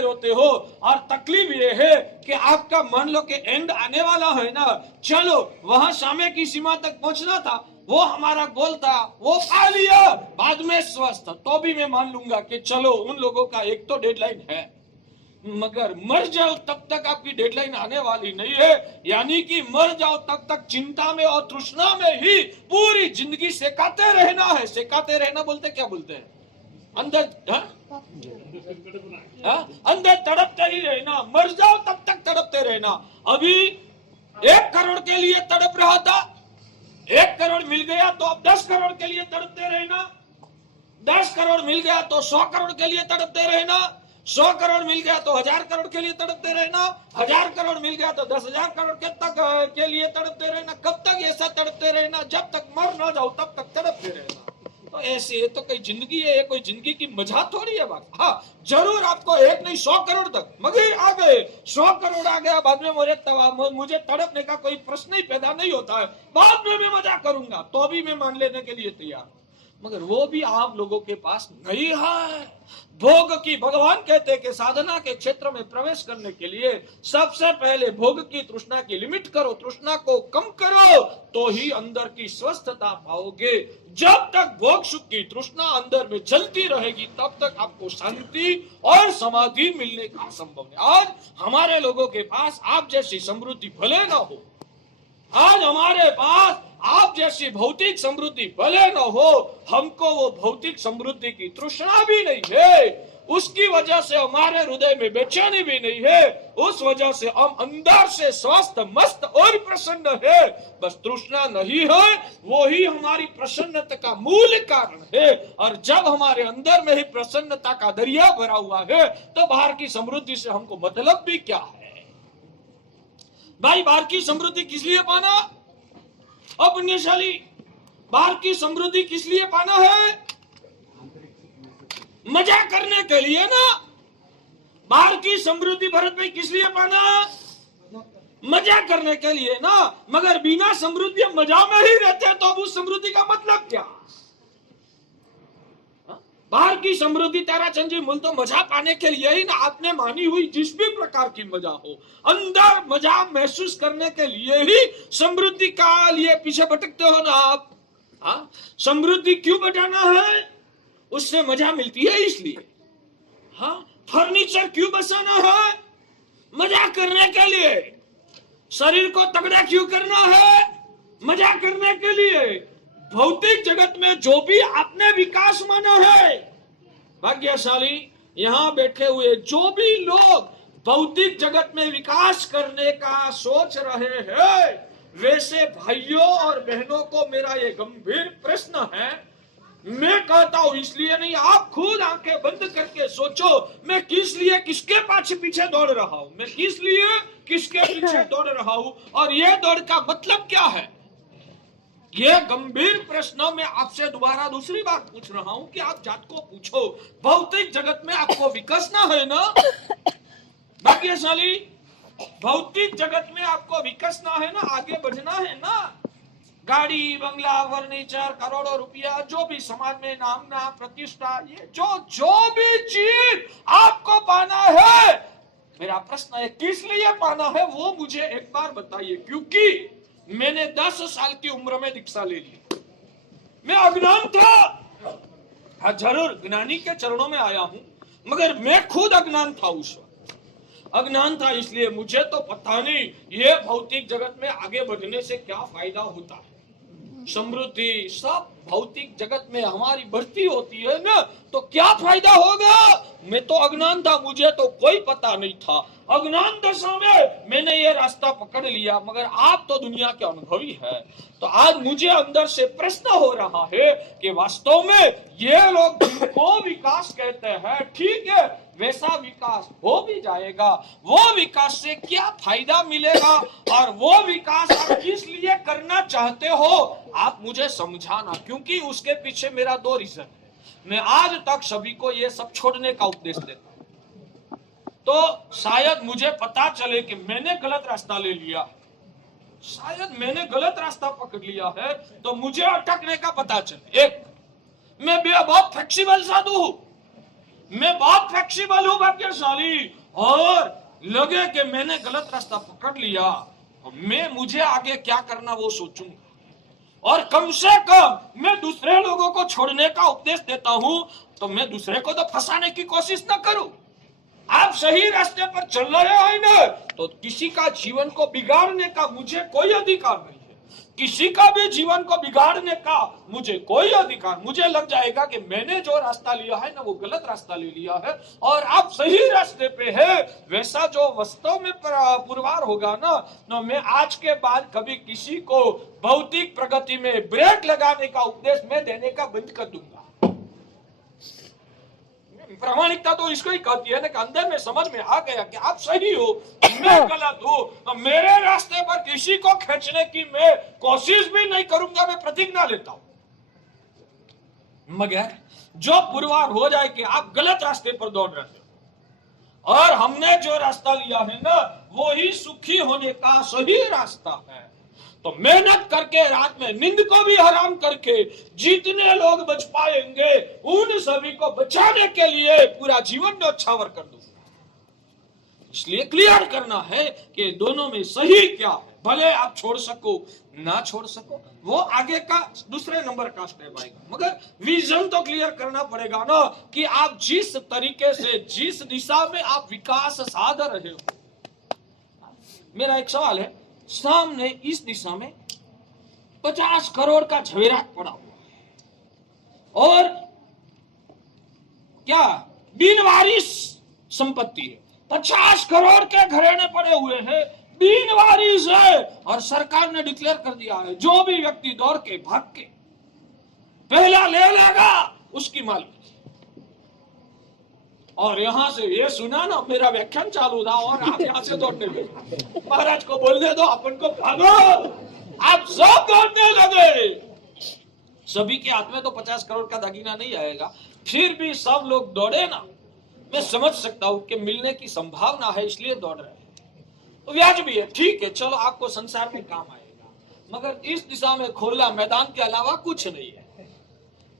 रोते हो। और तकलीफ ये है कि आपका मान लो कि एंड आने वाला है ना, चलो वहां सामने की सीमा तक पहुंचना था, वो हमारा गोल था, वो पा लिया, बाद में स्वस्थ, तो भी मैं मान लूंगा कि चलो उन लोगों का एक तो डेडलाइन है, मगर मर जाओ तब तक आपकी डेडलाइन आने वाली नहीं है। यानी कि मर जाओ तब तक चिंता में और तृष्णा में ही पूरी जिंदगी सेकाते रहना है। सेकाते रहना बोलते क्या बोलते हैं? अंदर अंदर तड़पते ही रहना, मर जाओ तब तक तड़पते रहना। अभी 1 करोड़ के लिए तड़प रहा था, 1 करोड़ मिल गया तो अब 10 करोड़ के लिए तड़पते रहना, 10 करोड़ मिल गया तो 100 करोड़ के लिए तड़पते रहना, 100 करोड़ मिल गया तो 1000 करोड़ के लिए तड़पते रहना, 1000 करोड़ मिल गया तो 10,000 करोड़ के लिए तड़पते रहना। कब तक ऐसा तड़पते रहना? जब तक मर ना जाओ तब तक तड़पते रहना। तो ऐसे तो कोई जिंदगी है, कोई जिंदगी की मजा थोड़ी है बात। हाँ जरूर आपको 1 नहीं 100 करोड़ तक मगर आ गए, 100 करोड़ आ गया, बाद में मुझे तड़पने का कोई प्रश्न ही पैदा नहीं होता है। बाद में मैं मजा करूंगा तो भी मैं मान लेने के लिए तैयार, मगर वो भी आप लोगों के पास नहीं है। भोग की, भगवान कहते हैं कि साधना के क्षेत्र में प्रवेश करने के लिए सबसे पहले भोग की तृष्णा की लिमिट करो, तृष्णा को कम करो, तो ही अंदर की स्वस्थता पाओगे। जब तक भोग सुख की तृष्णा अंदर में चलती रहेगी तब तक आपको शांति और समाधि मिलने का संभव है। आज हमारे लोगों के पास आप जैसी समृद्धि भले ना हो, आज हमारे पास आप जैसी भौतिक समृद्धि भले न हो, हमको वो भौतिक समृद्धि की तृष्णा भी नहीं है, उसकी वजह से हमारे हृदय में बेचैनी भी नहीं है, उस वजह से हम अंदर से स्वस्थ, मस्त और प्रसन्न है। बस तृष्णा नहीं है, वो ही हमारी प्रसन्नता का मूल कारण है। और जब हमारे अंदर में ही प्रसन्नता का दरिया भरा हुआ है तो बाहर की समृद्धि से हमको मतलब भी क्या है? भाई बाहर की समृद्धि किस लिए पाना? पुण्यशाली, बाहर की समृद्धि किस लिए पाना है? मजा करने के लिए ना। बाहर की समृद्धि भरत भाई किस लिए पाना? मजा करने के लिए ना, मगर बिना समृद्धि मजा में ही रहते तो अब उस समृद्धि का मतलब क्या? बाहर की समृद्धि ताराचंद जी मूल तो मजा पाने के लिए ही ना, आपने मानी हुई जिस भी प्रकार की मजा हो, अंदर मजा महसूस करने के लिए ही समृद्धि का लिए पीछे भटकते हो ना आप। हाँ, समृद्धि क्यों बढ़ाना है? उससे मजा मिलती है इसलिए। हाँ, फर्नीचर क्यों बसाना है? मजा करने के लिए। शरीर को तगड़ा क्यों करना है? मजा करने के लिए। भौतिक जगत में जो भी आपने विकास माना है, भाग्यशाली यहां बैठे हुए जो भी लोग भौतिक जगत में विकास करने का सोच रहे हैं, वैसे भाइयों और बहनों को मेरा ये गंभीर प्रश्न है। मैं कहता हूं इसलिए नहीं, आप खुद आंखें बंद करके सोचो, मैं किस लिए किसके पीछे दौड़ रहा हूं, मैं किस लिए किसके पीछे दौड़ रहा हूं, और यह दौड़ का मतलब क्या है? ये गंभीर प्रश्न मैं आपसे दोबारा दूसरी बार पूछ रहा हूं कि आप जात को पूछो, भौतिक जगत में आपको विकसना है ना? भाग्यशाली, भौतिक जगत में आपको विकसना है ना, आगे बढ़ना है ना? गाड़ी, बंगला, फर्नीचर, करोड़ों रुपया, जो भी समाज में नाम ना प्रतिष्ठा, ये जो भी चीज आपको पाना है, मेरा प्रश्न है किस लिए पाना है वो मुझे एक बार बताइए। क्योंकि मैंने 10 साल की उम्र में दीक्षा ले ली, मैं अज्ञान था। हाँ, जरूर ज्ञानी के चरणों में आया हूं, मगर मैं खुद अज्ञान था। उस वक्त अज्ञान था, इसलिए मुझे तो पता नहीं ये भौतिक जगत में आगे बढ़ने से क्या फायदा होता है। समृद्धि सब भौतिक जगत में हमारी बढ़ती होती है ना, तो क्या फायदा होगा? मैं तो अज्ञान था, मुझे तो कोई पता नहीं था। अज्ञान दशा में मैंने ये रास्ता पकड़ लिया, मगर आप तो दुनिया के अनुभवी है। तो आज मुझे अंदर से प्रश्न हो रहा है कि वास्तव में ये लोग जिनको विकास कहते हैं, ठीक है, वैसा विकास हो भी जाएगा, वो विकास से क्या फायदा मिलेगा, और वो विकास आप किस लिए करना चाहते हो, आप मुझे समझाना। क्योंकि उसके पीछे मेरा 2 रीजन है। मैं आज तक सभी को ये सब छोड़ने का उपदेश देता हूं, तो शायद मुझे पता चले कि मैंने गलत रास्ता ले लिया, शायद मैंने गलत रास्ता पकड़ लिया है, तो मुझे अटकने का पता चले। एक, मैं बहुत फ्लेक्सिबल साधु हूं, मैं बहुत फ्लेक्सिबल हूं भाग्यशाली, और लगे कि मैंने गलत रास्ता पकड़ लिया, मुझे आगे क्या करना वो सोचूंगा, और कम से कम मैं दूसरे लोगों को छोड़ने का उपदेश देता हूं, तो मैं दूसरे को तो फंसाने की कोशिश न करूं। आप सही रास्ते पर चल रहे हैं ना, तो किसी का जीवन को बिगाड़ने का मुझे कोई अधिकार नहीं है। किसी का भी जीवन को बिगाड़ने का मुझे कोई अधिकार, मुझे लग जाएगा कि मैंने जो रास्ता लिया है ना, वो गलत रास्ता ले लिया है, और आप सही रास्ते पे है। वैसा जो वास्तव में पुरवार होगा ना, मैं आज के बाद कभी किसी को भौतिक प्रगति में ब्रेक लगाने का उपदेश मैं देने का बंद कर दूंगा। प्रामाणिकता तो इसको ही कहती है ना, कि अंदर में समझ में आ गया कि आप सही हो, मैं गलत हूं, तो मेरे रास्ते पर किसी को खींचने की मैं कोशिश भी नहीं करूंगा, मैं प्रतिज्ञा लेता हूं। मगर जो पुरवार हो जाए कि आप गलत रास्ते पर दौड़ रहे हो, और हमने जो रास्ता लिया है ना, वो ही सुखी होने का सही रास्ता है, तो मेहनत करके रात में नींद को भी हराम करके जितने लोग बच पाएंगे, उन सभी को बचाने के लिए पूरा जीवन न्यौछावर कर दूंगा। इसलिए क्लियर करना है कि दोनों में सही क्या है। भले आप छोड़ सको ना छोड़ सको, वो आगे का दूसरे नंबर का स्टेप आएगा, मगर विजन तो क्लियर करना पड़ेगा ना, कि आप जिस तरीके से, जिस दिशा में आप विकास साध रहे हो। मेरा एक सवाल है, सामने इस दिशा में 50 करोड़ का झवेरात पड़ा हुआ है, और क्या बिन वारिस संपत्ति है, 50 करोड़ के घरेने पड़े हुए हैं, बिन वारिस है, और सरकार ने डिक्लेयर कर दिया है जो भी व्यक्ति दौड़ के भाग के पहला ले लेगा उसकी मालिक। और यहां से ये सुना ना, मेरा व्याख्यान चालू था और आप यहां से दौड़ने लगे। महाराज को बोलने दो, अपन को भागो, आप सब दौड़ने लगे। सभी के हाथ में तो 50 करोड़ का दागीना नहीं आएगा, फिर भी सब लोग दौड़े ना। मैं समझ सकता हूं कि मिलने की संभावना है, इसलिए दौड़ रहे हैं। व्याजबी है, ठीक है, चलो आपको संसार में काम आएगा, मगर इस दिशा में खुला मैदान के अलावा कुछ नहीं है।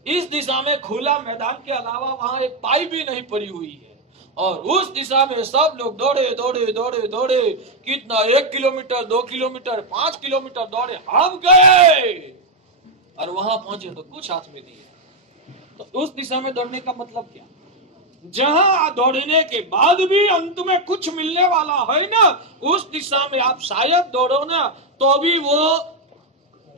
इस दिशा में खुला मैदान के अलावा वहां एक पाई भी नहीं पड़ी हुई है, और उस दिशा में सब लोग दौड़े दौड़े दौड़े दौड़े, कितना 1 किलोमीटर 2 किलोमीटर 5 किलोमीटर दौड़े, हम गए और वहां पहुंचे तो कुछ हाथ में दिए। तो उस दिशा में दौड़ने का मतलब क्या? जहां दौड़ने के बाद भी अंत में कुछ मिलने वाला है ना, उस दिशा में आप शायद दौड़ो ना तो भी वो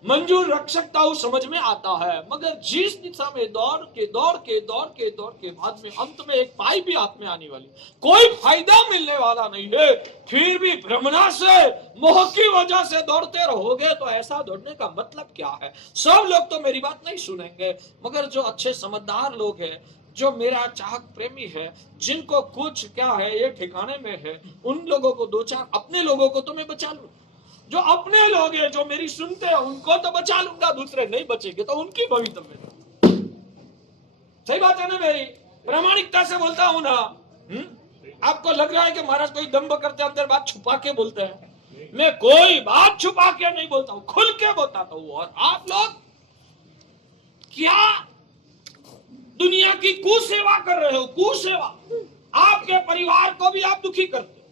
मंजूर रख सकता हूं, समझ में आता है, मगर जिस दिशा में दौड़ के बाद में अंत में एक पाई भी हाथ में आने वाली, कोई फायदा मिलने वाला नहीं है, फिर भी भ्रमणा से मोह की वजह से दौड़ते रहोगे तो ऐसा दौड़ने का मतलब क्या है? सब लोग तो मेरी बात नहीं सुनेंगे, मगर जो अच्छे समझदार लोग हैं, जो मेरा चाहक प्रेमी है, जिनको कुछ क्या है ये ठिकाने में है, उन लोगों को 2-4 अपने लोगों को तो मैं बचा लूं। जो अपने लोग हैं जो मेरी सुनते हैं उनको तो बचा लूंगा, दूसरे नहीं बचेंगे तो उनकी भवितव्य। सही बात है ना मेरी? प्रामाणिकता से बोलता हूं ना। आपको लग रहा है कि महाराज कोई दम्भ करते अंदर बात छुपा के बोलते हैं? मैं कोई बात छुपा के नहीं बोलता हूं, खुल के बताता हूं। और आप लोग क्या दुनिया की कुसेवा कर रहे हो? कुसेवा, आपके परिवार को भी आप दुखी करते हो।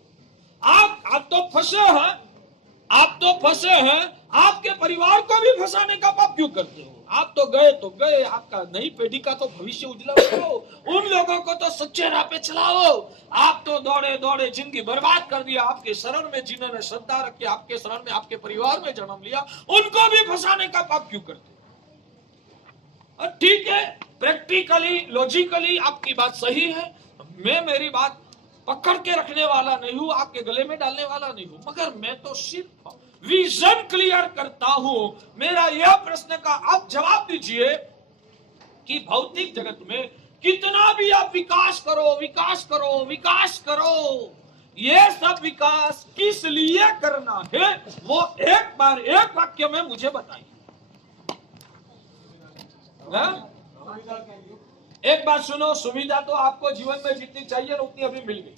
आप तो फंसे हैं, आप तो फंसे हैं, आपके परिवार को भी फंसाने का पाप क्यों करते हो? आप तो गए, आपका नई पीढ़ी का तो भविष्य उजला करो, उन लोगों को तो सच्चे राह पे चलाओ। आप तो दौड़े दौड़े जिंदगी बर्बाद कर दिया। आपके शरण में जिन्होंने श्रद्धा रखी, आपके शरण में आपके परिवार में जन्म लिया, उनको भी फंसाने का पाप क्यों करते हो? ठीक है, प्रैक्टिकली लॉजिकली आपकी बात सही है, मैं मेरी बात पकड़ के रखने वाला नहीं हूं, आपके गले में डालने वाला नहीं हूं, मगर मैं तो सिर्फ विजन क्लियर करता हूं। मेरा यह प्रश्न का आप जवाब दीजिए कि भौतिक जगत में कितना भी आप विकास करो, ये सब विकास किस लिए करना है, वो एक बार एक वाक्य में मुझे बताइए। एक बात सुनो, सुविधा तो आपको जीवन में जितनी चाहिए उतनी अभी मिल गई।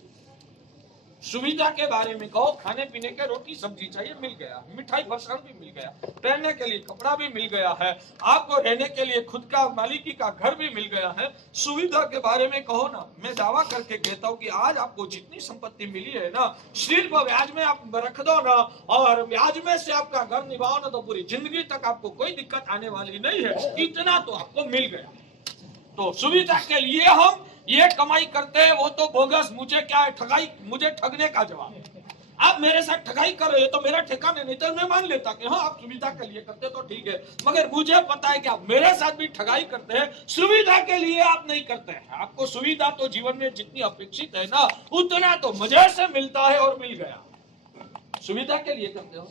सुविधा के बारे में कहो, खाने पीने के रोटी सब्जी चाहिए, मिल गया, मिठाई फरसाण भी मिल गया, पहनने के लिए कपड़ा भी मिल गया है, आपको रहने के लिए खुद का मालिकी का घर भी मिल गया है। सुविधा के बारे में कहो ना, मैं दावा करके कहता हूँ कि आज आपको जितनी संपत्ति मिली है ना, सिर्फ ब्याज में आप रख दो ना, और ब्याज में से आपका घर निभाओ ना, तो पूरी जिंदगी तक आपको कोई दिक्कत आने वाली नहीं है। इतना तो आपको मिल गया। तो सुविधा के लिए हम ये कमाई करते हैं, वो तो बोगस। मुझे क्या है, ठगाई, मुझे ठगने का जवाब है। आप मेरे साथ ठगाई कर रहे हो तो मेरा ठिकाने नहीं, तो मैं मान लेता कि हाँ आप सुविधा के लिए करते तो ठीक है, मगर मुझे पता है कि आप मेरे साथ भी ठगाई करते हैं, सुविधा के लिए आप नहीं करते हैं। आपको सुविधा तो जीवन में जितनी अपेक्षित है ना, उतना तो मजे से मिलता है और मिल गया। सुविधा के लिए करते हो,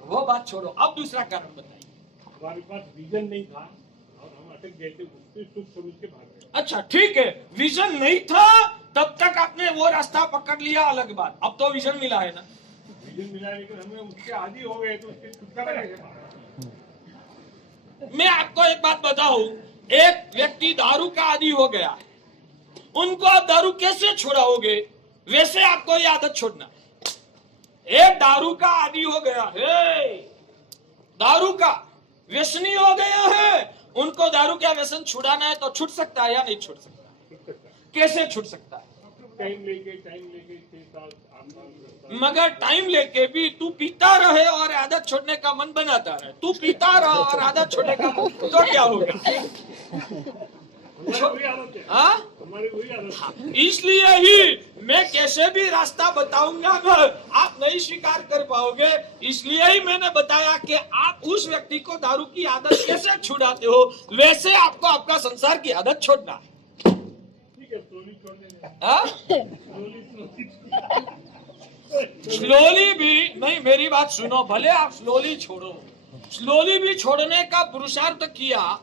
वो बात छोड़ो। अब दूसरा कारण बताइए। हमारे पास विजन नहीं था और हम अटक गए थे, उससे सोच समझ के भाग गए। अच्छा ठीक है, विजन नहीं था तब तक आपने वो रास्ता पकड़ लिया, अलग बात। अब तो विजन मिला है ना। विजन मिला, लेकिन हमें उसके आदी हो गए तो उसके छुटकारा कैसे पाएंगे? मैं आपको एक बात बताऊं, एक व्यक्ति दारू का आदी हो गया, उनको आप दारू कैसे छुड़ाओगे? वैसे आपको ये आदत छोड़ना। एक दारू का आदी हो गया है, दारू का व्यसनी हो गया है, उनको दारू का व्यसन छुड़ाना है तो छूट सकता है या नहीं छूट सकता? कैसे छूट सकता है? टाइम लेके 6 साल 8 साल। मगर टाइम लेके भी तू पीता रहे और आदत छोड़ने का मन बनाता रहे, तू पीता रहा और आदत छोड़ने का मन, तो क्या होगा? हमारी वही आदत है। इसलिए ही मैं कैसे भी रास्ता बताऊंगा ना, आप नहीं स्वीकार कर पाओगे। इसलिए ही मैंने बताया कि आप उस व्यक्ति को दारू की आदत कैसे छुड़ाते हो, वैसे आपको आपका संसार की आदत छोड़ना है। ठीक है, स्लोली छोड़ देंगे। स्लोली भी नहीं, मेरी बात सुनो, भले आप स्लोली छोड़ो, स्लोली भी छोड़ने का पुरुषार्थ किया,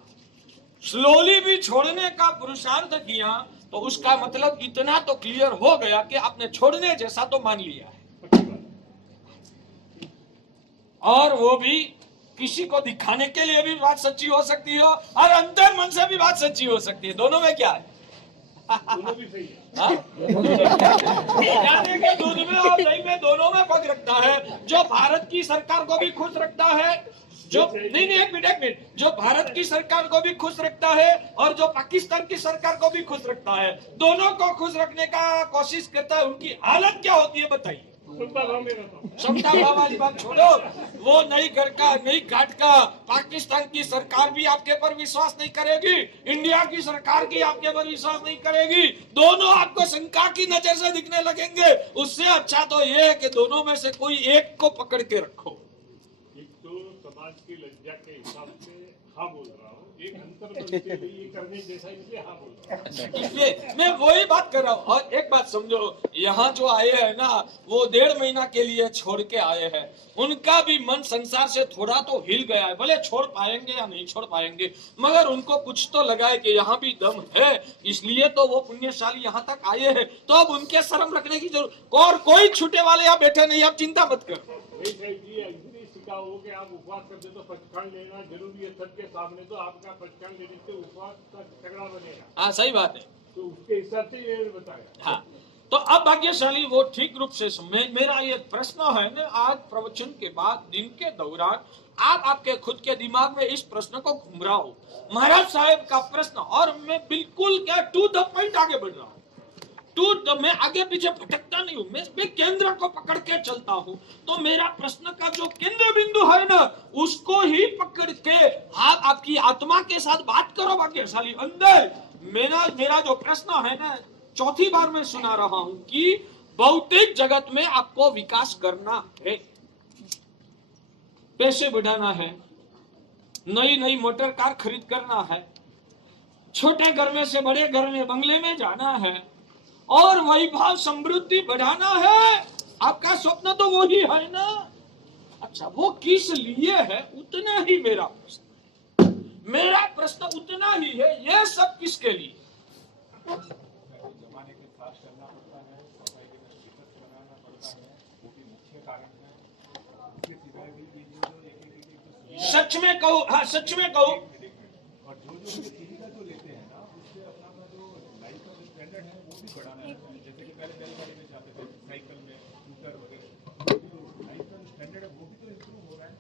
स्लोली भी छोड़ने का पुरुषार्थ किया, तो उसका मतलब इतना तो क्लियर हो गया कि आपने छोड़ने जैसा तो मान लिया है। और वो भी किसी को दिखाने के लिए भी बात सच्ची हो सकती है और अंतर मन से भी बात सच्ची हो सकती है। दोनों में क्या है? दोनों भी सही है। यानी कि दूध में और सूर्योदय में दोनों में पग रखता है, जो भारत की सरकार को भी खुश रखता है, जो नहीं एक मिनट, जो भारत की सरकार को भी खुश रखता है और जो पाकिस्तान की सरकार को भी खुश रखता है, दोनों को खुश रखने का कोशिश करता है, उनकी हालत क्या होती है बताइए। क्षमता भाव वाली बात छोड़ो, वो नई घर का नई घाट का पाकिस्तान की सरकार भी आपके पर विश्वास नहीं करेगी, इंडिया की सरकार की आपके पर विश्वास नहीं करेगी, दोनों आपको शंका की नजर से दिखने लगेंगे। उससे अच्छा तो ये है कि दोनों में से कोई एक को पकड़ के रखो। एक तो समाज की लज्जा के हिसाब से हाँ बोल रहा हूँ, एक अंतर्मन के लिए ये करने जैसा इसलिए हाँ बोल रहा हूँ। इसलिए मैं वही बात कर रहा हूँ। और एक बात समझो, यहाँ जो आए हैं ना, वो 1.5 महीना के लिए छोड़ के आए हैं, उनका भी मन संसार से थोड़ा तो हिल गया है। भले छोड़ पाएंगे या नहीं छोड़ पाएंगे, मगर उनको कुछ तो लगा है कि यहाँ भी दम है, इसलिए तो वो पुण्यशाली यहाँ तक आए हैं। तो अब उनके शर्म रखने की जरूरत, और कोई छूटे वाले यहाँ बैठे नहीं, आप चिंता मत करो। हो कि आप उपवास करते तो पचखंड लेना जरूरी है सबके सामने, तो आपका पचखंड लेने से उपवास का झगड़ा बनेगा। हाँ सही बात है, तो उसके हिसाब से ये बताया। हाँ तो अब भाग्यशाली वो ठीक रूप से मेरा ये प्रश्न है ना, आज प्रवचन के बाद दिन के दौरान आप आपके खुद के दिमाग में इस प्रश्न को घुमराओ, महाराज साहब का प्रश्न, और मैं बिल्कुल क्या टू द पॉइंट आगे बढ़ रहा हूँ। मैं आगे पीछे भटकता नहीं हूँ, मैं केंद्र को पकड़ के चलता हूँ। तो मेरा प्रश्न का जो केंद्र बिंदु है ना, उसको ही पकड़ के आप आपकी आत्मा के साथ बात करो भाग्यशाली। अंदर मेरा जो प्रश्न है ना, चौथी बार मैं सुना रहा हूँ कि भौतिक जगत में आपको विकास करना है, पैसे बढ़ाना है, नई मोटर कार खरीद करना है, छोटे घर में से बड़े घर में बंगले में जाना है, और वैभव समृद्धि बढ़ाना है। आपका स्वप्न तो वो ही है ना। अच्छा, वो किस लिए है, उतना ही मेरा प्रश्न उतना ही है, ये सब किसके लिए? जमाने के साथ चलना पड़ता है, सोसाइटी में स्टेटस बनाना पड़ता है, वो भी मुख्य कारण है। इसके सिवाय भी एक सच में कहूँ, हाँ सच में कहूँ, और जो सुविधा जो लेते हैं ना, उससे अपना जो लाइफ का जो स्टैंडर्ड है वो भी बढ़ाना है। जैसे कि पहले बैलगाड़ी में जाते थे, साइकिल में, स्कूटर वगैरह, लाइफ का जो स्टैंडर्ड है वो भी तो इम्प्रूव हो रहा है।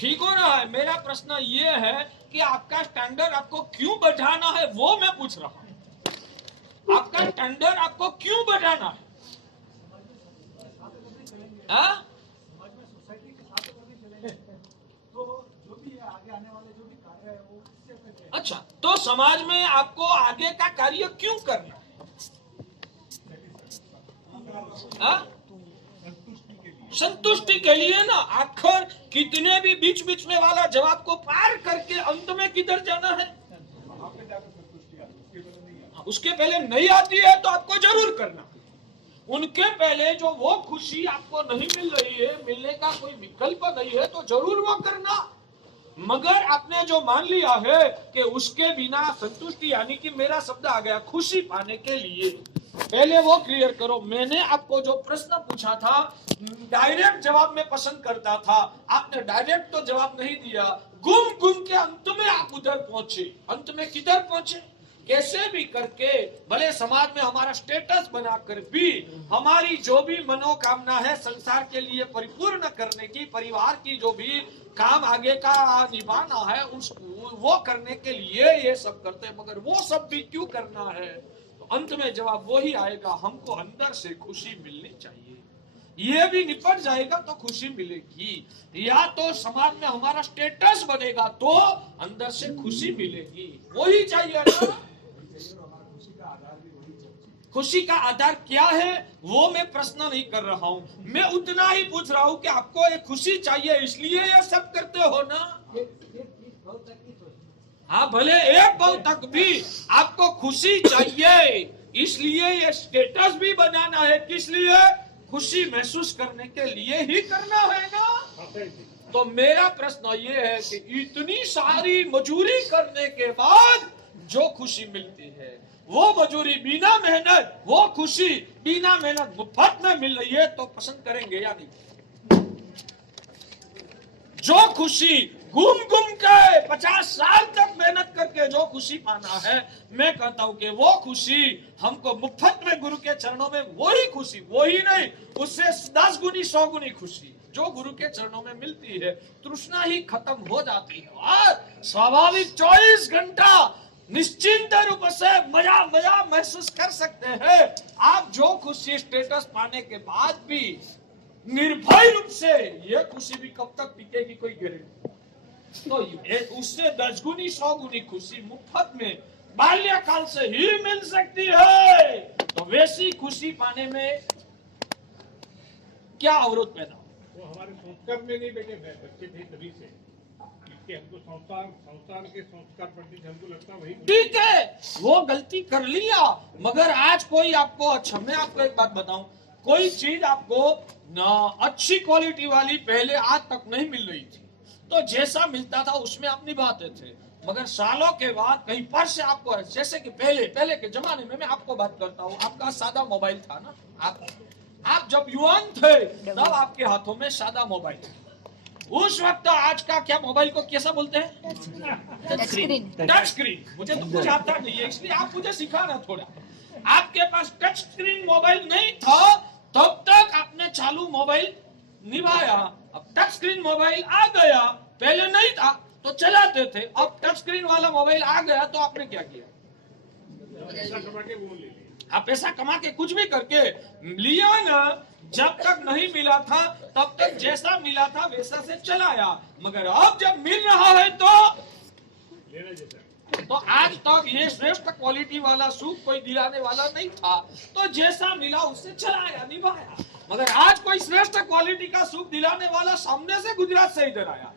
ठीक हो रहा है। मेरा प्रश्न ये है कि आपका स्टैंडर्ड आपको क्यों बढ़ाना है, वो मैं पूछ रहा हूँ। आपका स्टैंडर्ड आपको क्यों बढ़ाना है? हाँ? अच्छा, तो समाज में आपको आगे का कार्य क्यों करना है? संतुष्टि के लिए ना। आखिर कितने भी बीच में वाला जवाब को पार करके अंत में किधर जाना है? उसके पहले नहीं आती है तो आपको जरूर करना। उनके पहले जो वो खुशी आपको नहीं मिल रही है, मिलने का कोई विकल्प नहीं है, तो जरूर वो करना। मगर आपने जो मान लिया है कि उसके बिना संतुष्टि, यानी कि मेरा शब्द आ गया खुशी पाने के लिए, पहले वो क्लियर करो। मैंने आपको जो प्रश्न पूछा था, डायरेक्ट जवाब में पसंद करता था, आपने डायरेक्ट तो जवाब नहीं दिया, घूम के अंत में आप उधर पहुंचे। अंत में किधर पहुंचे? कैसे भी करके, भले समाज में हमारा स्टेटस बनाकर भी हमारी जो भी मनोकामना है संसार के लिए परिपूर्ण करने की, परिवार की जो भी काम आगे का निभाना है, वो करने के लिए ये सब करते हैं। मगर वो सब भी क्यों करना है? तो अंत में जवाब वही आएगा, हमको अंदर से खुशी मिलनी चाहिए। ये भी निपट जाएगा तो खुशी मिलेगी, या तो समाज में हमारा स्टेटस बनेगा तो अंदर से खुशी मिलेगी। वही चाहिए ना। खुशी का आधार क्या है वो मैं प्रश्न नहीं कर रहा हूँ, मैं उतना ही पूछ रहा हूँ कि आपको ये खुशी चाहिए इसलिए ये सब करते हो ना। हाँ, भले एक पल तक भी आपको खुशी चाहिए, इसलिए ये स्टेटस भी बनाना है। किस लिए? खुशी महसूस करने के लिए ही करना है ना। तो मेरा प्रश्न ये है कि इतनी सारी मजूरी करने के बाद जो खुशी मिलती है, वो मजूरी बिना मेहनत, वो खुशी बिना मेहनत मुफ्त में मिल रही है, तो पसंद करेंगे या नहीं? जो खुशी घूम घूम के 50 साल तक मेहनत करके जो खुशी पाना है, मैं कहता हूं कि वो खुशी हमको मुफ्त में गुरु के चरणों में वही खुशी, वही नहीं उससे 10 गुनी 100 गुनी खुशी जो गुरु के चरणों में मिलती है, तृष्णा ही खत्म हो जाती है और स्वाभाविक 24 घंटा निश्चिंत रूप से मजा मजा महसूस कर सकते हैं। आप जो खुशी स्टेटस पाने के बाद भी निर्भय रूप से, यह खुशी भी कब तक टिकेगी कोई गारंटी, तो उससे 10 गुनी 100 गुनी खुशी मुफ्त में बाल्यकाल से ही मिल सकती है। तो वैसी खुशी पाने में क्या अवरोध पैदा हो? वो हमारे संस्कार में नहीं बैठे बच्चे थे तभी से, इसके हमको संसार के संस्कार प्रति हमको लगता वही ठीक है, वो गलती कर लिया, मगर आज कोई आपको, अच्छा मैं आपको एक बात बताऊं, कोई चीज आपको अच्छी क्वालिटी वाली पहले आज तक नहीं मिल रही थी, तो जैसा मिलता था उसमें आप निभाते थे, मगर सालों के बाद कहीं पर से आपको, जैसे कि पहले के जमाने में, मैं आपको बात करता हूँ, आपका सादा मोबाइल था ना, आप जब युवान थे तब आपके हाथों में सादा मोबाइल था। उस वक्त आज का क्या मोबाइल को कैसा बोलते हैं? Touch screen. मुझे तो कुछ आता नहीं है, इसलिए आप मुझे सिखाना थोड़ा। आपके पास टच स्क्रीन मोबाइल नहीं था तब तक आपने चालू मोबाइल निभाया। अब टच स्क्रीन मोबाइल आ गया, पहले नहीं था तो चलाते थे, अब टच स्क्रीन वाला मोबाइल आ गया तो आपने क्या किया? पैसा कमा के वो ले लिया। आप पैसा कमा के कुछ भी करके लिया ना, जब तक नहीं मिला था तब तक जैसा मिला था वैसा से चलाया, मगर अब जब मिल रहा है तो लेना जैसा तो आज तक ये श्रेष्ठ क्वालिटी वाला सूप कोई दिलाने वाला नहीं था, तो जैसा मिला उससे चलाया, निभाया। मगर आज कोई श्रेष्ठ क्वालिटी का सूप दिलाने वाला सामने से गुजरात से इधर आया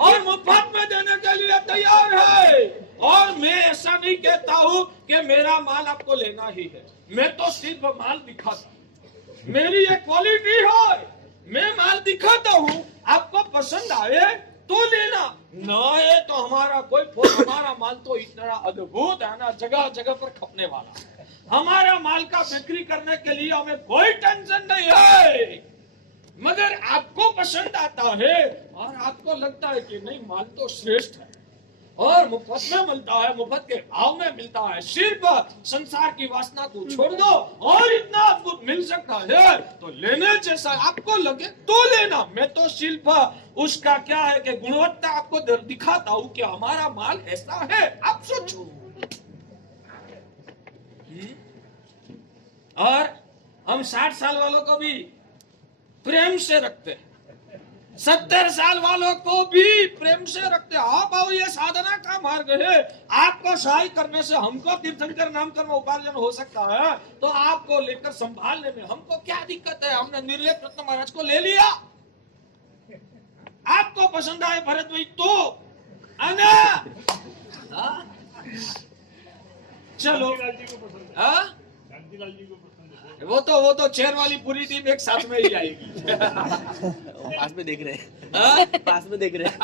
और मुफ्त में देने के लिए तैयार है। और मैं ऐसा नहीं कहता हूँ कि मेरा माल आपको लेना ही है, मैं तो सिर्फ माल दिखाता हूँ, मेरी ये क्वालिटी है, मैं माल दिखाता हूँ, आपको पसंद आए तो लेना, न है तो हमारा माल तो इतना अद्भुत है ना, जगह जगह पर खपने वाला है। हमारा माल का बिक्री करने के लिए हमें कोई टेंशन नहीं है, मगर आपको पसंद आता है और आपको लगता है कि नहीं माल तो श्रेष्ठ है और मुफ्त में मिलता है, मुफ्त के भाव में मिलता है, सिर्फ संसार की वासना को छोड़ दो और इतना अद्भुत मिल सकता है तो लेने जैसा आपको लगे तो लेना। मैं तो सिर्फ उसका क्या है कि गुणवत्ता आपको दिखाता हूँ कि हमारा माल ऐसा है, आप सोचो। और हम 60 साल वालों को भी प्रेम से रखते हैं, 70 साल वालों को भी प्रेम से रखते हैं। आप आओ, ये साधना का मार्ग है, आपको सहाय करने से हमको तीर्थंकर नाम कर्म उपार्जन हो सकता है, तो आपको लेकर संभालने में हमको क्या दिक्कत है? हमने निर्लेप रत्न महाराज को ले लिया, आपको पसंद आए भरत भाई तो आना। चलो शांतिलाल जी को पसंद है, हाँ? शांतिलाल जी को पसंद है। वो तो चेयर वाली पूरी टीम एक साथ में ही आएगी। पास में देख रहे हैं, हाँ? पास में देख रहे हैं।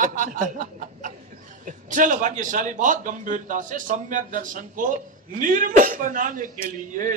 चलो भाग्यशाली बहुत गंभीरता से सम्यक दर्शन को निर्मल बनाने के लिए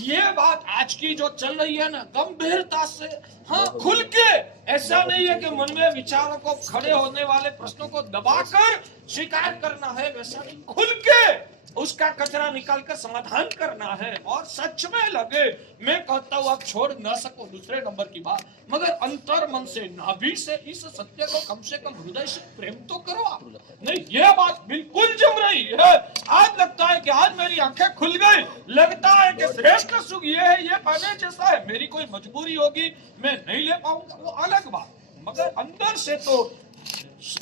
ये बात आज की जो चल रही है ना, गंभीरता से, हाँ खुल के, ऐसा नहीं है कि मन में विचारों को, खड़े होने वाले प्रश्नों को दबाकर स्वीकार करना है, वैसा नहीं, खुल के उसका कचरा निकालकर समाधान करना है। और सच में लगे, मैं कहता हूँ आप छोड़ ना सको दूसरे नंबर की बात, मगर अंतर मन से, नाभि से इस सत्य को कम से कम हृदय से प्रेम तो करो आप। नहीं, ये बात बिल्कुल जम रही है। आज लगता है कि आज मेरी आंखें खुल गई, लगता है कि श्रेष्ठ सुख ये है, ये पाने जैसा है, मेरी कोई मजबूरी होगी, मैं नहीं ले पाऊंगा, वो अलग बात, मगर अंदर से तो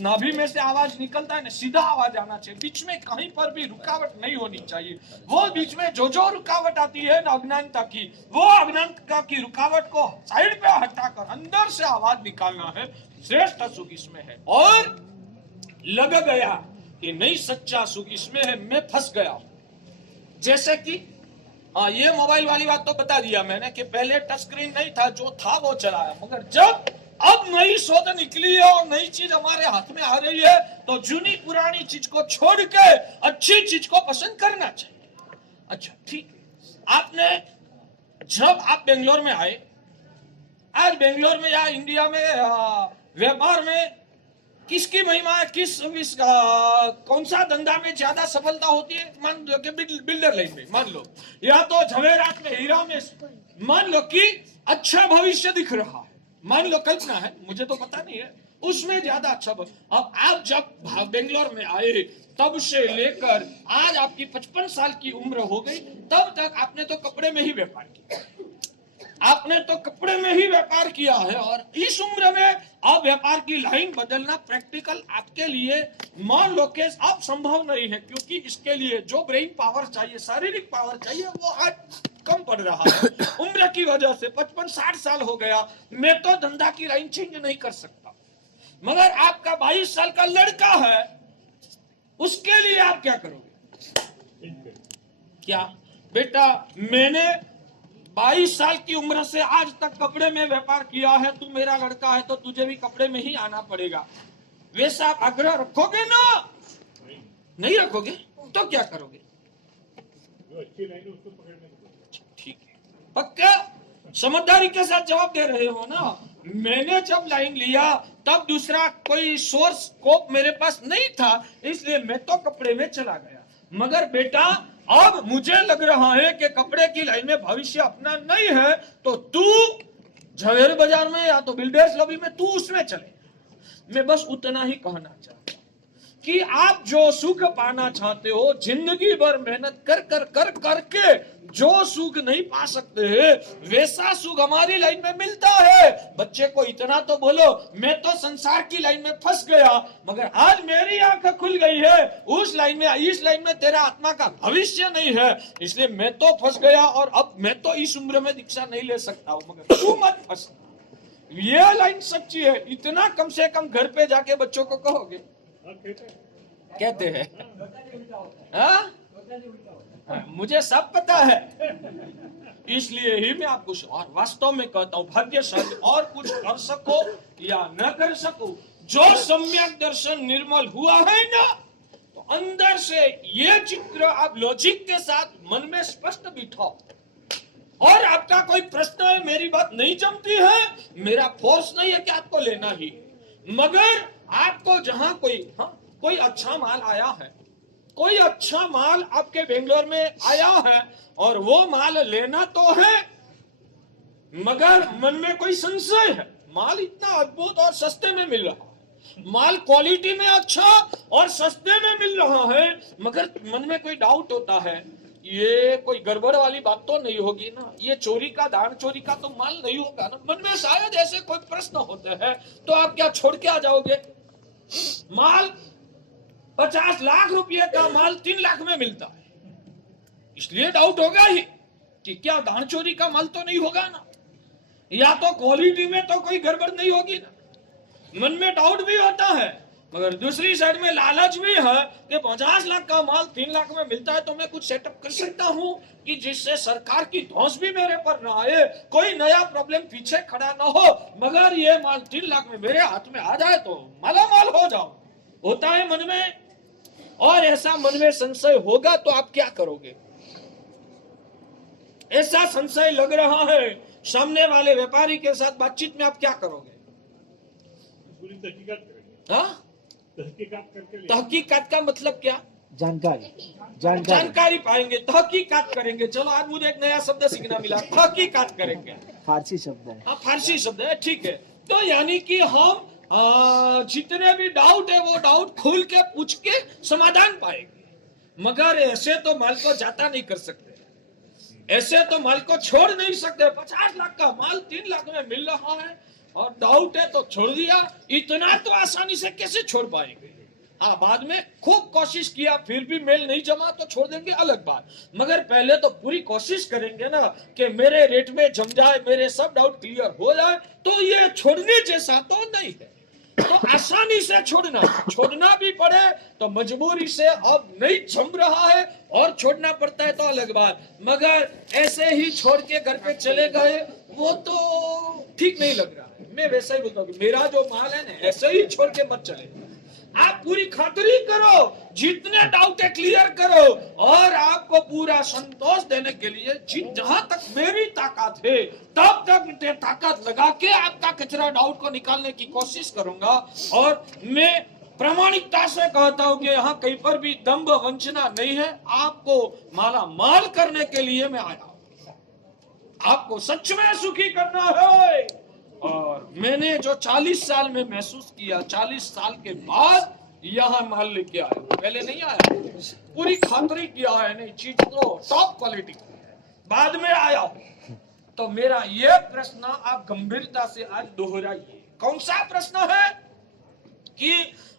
नाभि में से आवाज निकलता है ना, सीधा आवाज आना चाहिए, बीच में कहीं पर भी रुकावट नहीं होनी चाहिए। वो बीच में जो रुकावट आती है ना अज्ञानता की, वो अज्ञानता की रुकावट को साइड पे हटाकर अंदर से आवाज निकालना है, श्रेष्ठ सुख इसमें है। और लग गया कि नहीं सच्चा सुख इसमें है, मैं फंस गया। जैसे कि हाँ, ये मोबाइल वाली बात तो बता दिया मैंने कि पहले टच स्क्रीन नहीं था, जो था वो चलाया, मगर जब अब नई शोध निकली है और नई चीज हमारे हाथ में आ रही है, तो जूनी पुरानी चीज को छोड़ के अच्छी चीज को पसंद करना चाहिए। अच्छा ठीक है, आपने जब आप बेंगलोर में आए, आज बेंगलोर में या इंडिया में व्यापार में किसकी महिमा है, कौन सा धंधा में ज्यादा सफलता होती है? मान लो कि बिल्डर लाइन में, मान लो, या तो जवेरात में, हीरा में, मान लो कि अच्छा भविष्य दिख रहा है, मान लो, कल्पना है, मुझे तो पता नहीं है, उसमें ज्यादा अच्छा अब आप जब बेंगलोर में आए तब से लेकर आज आपकी 55 साल की उम्र हो गई, तब तक आपने तो कपड़े में ही व्यापार किया, आपने तो कपड़े में ही व्यापार किया है, और इस उम्र में अब व्यापार की लाइन बदलना प्रैक्टिकल आपके लिए मान लो कि अब संभव नहीं है, क्योंकि इसके लिए जो ब्रेन पावर चाहिए, शारीरिक पावर चाहिए, वो आज कम पड़ रहा है उम्र की वजह से। 55-60 साल हो गया, मैं तो धंधा की लाइन चेंज नहीं कर सकता, मगर आपका 22 साल का लड़का है, उसके लिए आप क्या करोगे? क्या बेटा, मैंने 22 साल की उम्र से आज तक कपड़े में व्यापार किया है, तू मेरा लड़का है तो तुझे भी कपड़े में ही आना पड़ेगा, वैसा आप आग्रह रखोगे ना? नहीं रखोगे तो क्या करोगे? जो अच्छी लाइन है उसको पकड़ने को। ठीक है, पक्का समझदारी के साथ जवाब दे रहे हो ना? मैंने जब लाइन लिया तब दूसरा कोई सोर्स स्कोप मेरे पास नहीं था, इसलिए मैं तो कपड़े में चला गया, मगर बेटा अब मुझे लग रहा है कि कपड़े की लाइन में भविष्य अपना नहीं है, तो तू झवेरी बाजार में या तो बिल्डर्स लॉबी में तू उसमें चले। मैं बस उतना ही कहना चाहता हूं कि आप जो सुख पाना चाहते हो, जिंदगी भर मेहनत कर करके जो सुख नहीं पा सकते हैं, वैसा सुख हमारी लाइन में मिलता है। बच्चे को इतना तो बोलो, मैं तो संसार की लाइन में फंस गया, मगर आज मेरी आंख खुल गई है, उस लाइन में, इस लाइन में तेरा आत्मा का भविष्य नहीं है, इसलिए मैं तो फंस गया, और अब मैं तो इस उम्र में दीक्षा नहीं ले सकता हूं, मगर तू मत फंस। ये लाइन सच्ची है, इतना कम से कम घर पे जाके बच्चों को कहोगे? कहते हैं हाँ? मुझे सब पता है, इसलिए ही मैं आपको और वास्तव में कहता हूँ, भाग्यशाली और कुछ कर सको या न कर सको, जो सम्यक दर्शन निर्मल हुआ है ना, तो अंदर से ये चित्र आप लॉजिक के साथ मन में स्पष्ट बिठाओ, और आपका कोई प्रश्न है, मेरी बात नहीं जमती है, मेरा फोर्स नहीं है कि आपको लेना ही, मगर आपको जहां कोई अच्छा माल आया है, कोई अच्छा माल आपके बेंगलोर में आया है, और वो माल लेना तो है, मगर मन में कोई संशय है, माल इतना अद्भुत और सस्ते में मिल रहा है, माल क्वालिटी में अच्छा और सस्ते में मिल रहा है, मगर मन में कोई डाउट होता है, ये कोई गड़बड़ वाली बात तो नहीं होगी ना, ये चोरी का, दान चोरी का तो माल नहीं होगा ना, मन में शायद ऐसे कोई प्रश्न होते हैं, तो आप क्या छोड़ के आ जाओगे? माल 50 लाख रुपए का माल 3 लाख में मिलता है, इसलिए डाउट होगा ही कि क्या दान चोरी का माल तो नहीं होगा ना, या तो क्वालिटी में तो कोई गड़बड़ नहीं होगी ना, मन में डाउट भी होता है, मगर दूसरी साइड में लालच भी है कि 50 लाख का माल 3 लाख में मिलता है, तो मैं कुछ सेटअप कर सकता हूं कि जिससे सरकार की धौंस भी मेरे पर ना आए, कोई नया प्रॉब्लम पीछे खड़ा ना हो, मगर ये माल 3 लाख में मेरे हाथ में आ जाए तो मालामाल हो जाओ। होता है मन में, और ऐसा मन में संशय होगा तो आप क्या करोगे? ऐसा संशय लग रहा है सामने वाले व्यापारी के साथ बातचीत में, आप क्या करोगे? पूरी तहकीकात करेंगे। हाँ? तहकीकात करके ले। तहकीकात का मतलब क्या? जानकारी पाएंगे, तहकीकात करेंगे। चलो आज मुझे एक नया शब्द सीखना मिला, तहकीकात करेंगे। फारसी शब्द है। हाँ, फारसी शब्द है, ठीक है। तो यानी कि हम जितने भी डाउट है वो डाउट खोल के पूछ के समाधान पाएंगे, मगर ऐसे तो माल को जाता नहीं कर सकते, ऐसे तो माल को छोड़ नहीं सकते। 50 लाख का माल 3 लाख में मिल रहा है और डाउट है तो छोड़ दिया, इतना तो आसानी से कैसे छोड़ पाएंगे? हाँ, बाद में खूब कोशिश किया फिर भी मेल नहीं जमा तो छोड़ देंगे, अलग बात, मगर पहले तो पूरी कोशिश करेंगे ना कि मेरे रेट में जम जाए, मेरे सब डाउट क्लियर हो जाए, तो ये छोड़ने जैसा तो नहीं है। तो आसानी से छोड़ना भी पड़े तो मजबूरी से अब नहीं जम रहा है और छोड़ना पड़ता है तो अलग बात, मगर ऐसे ही छोड़ के घर पे चले गए वो तो ठीक नहीं लग रहा है। मैं वैसा ही बोलता हूँ, मेरा जो माल है ना ऐसे ही छोड़ के मत चले, आप पूरी खातरी करो, जितने डाउट है क्लियर करो, और आपको पूरा संतोष देने के लिए जहां तक मेरी ताकत है तब तक ताकत लगा के आपका कचरा डाउट को निकालने की कोशिश करूंगा। और मैं प्रामाणिकता से कहता हूं कि यहाँ कहीं पर भी दंभ वंचना नहीं है। आपको माला माल करने के लिए मैं आया हूं, आपको सच में सुखी करना है। और मैंने जो 40 साल में महसूस किया, 40 साल के बाद यहाँ माल लेके आया, पहले नहीं आया। पूरी खातरी किया है, नहीं चीज तो टॉप क्वालिटी बाद में आया हूं। तो मेरा ये प्रश्न आप गंभीरता से आज दोहराइए। कौन सा प्रश्न है कि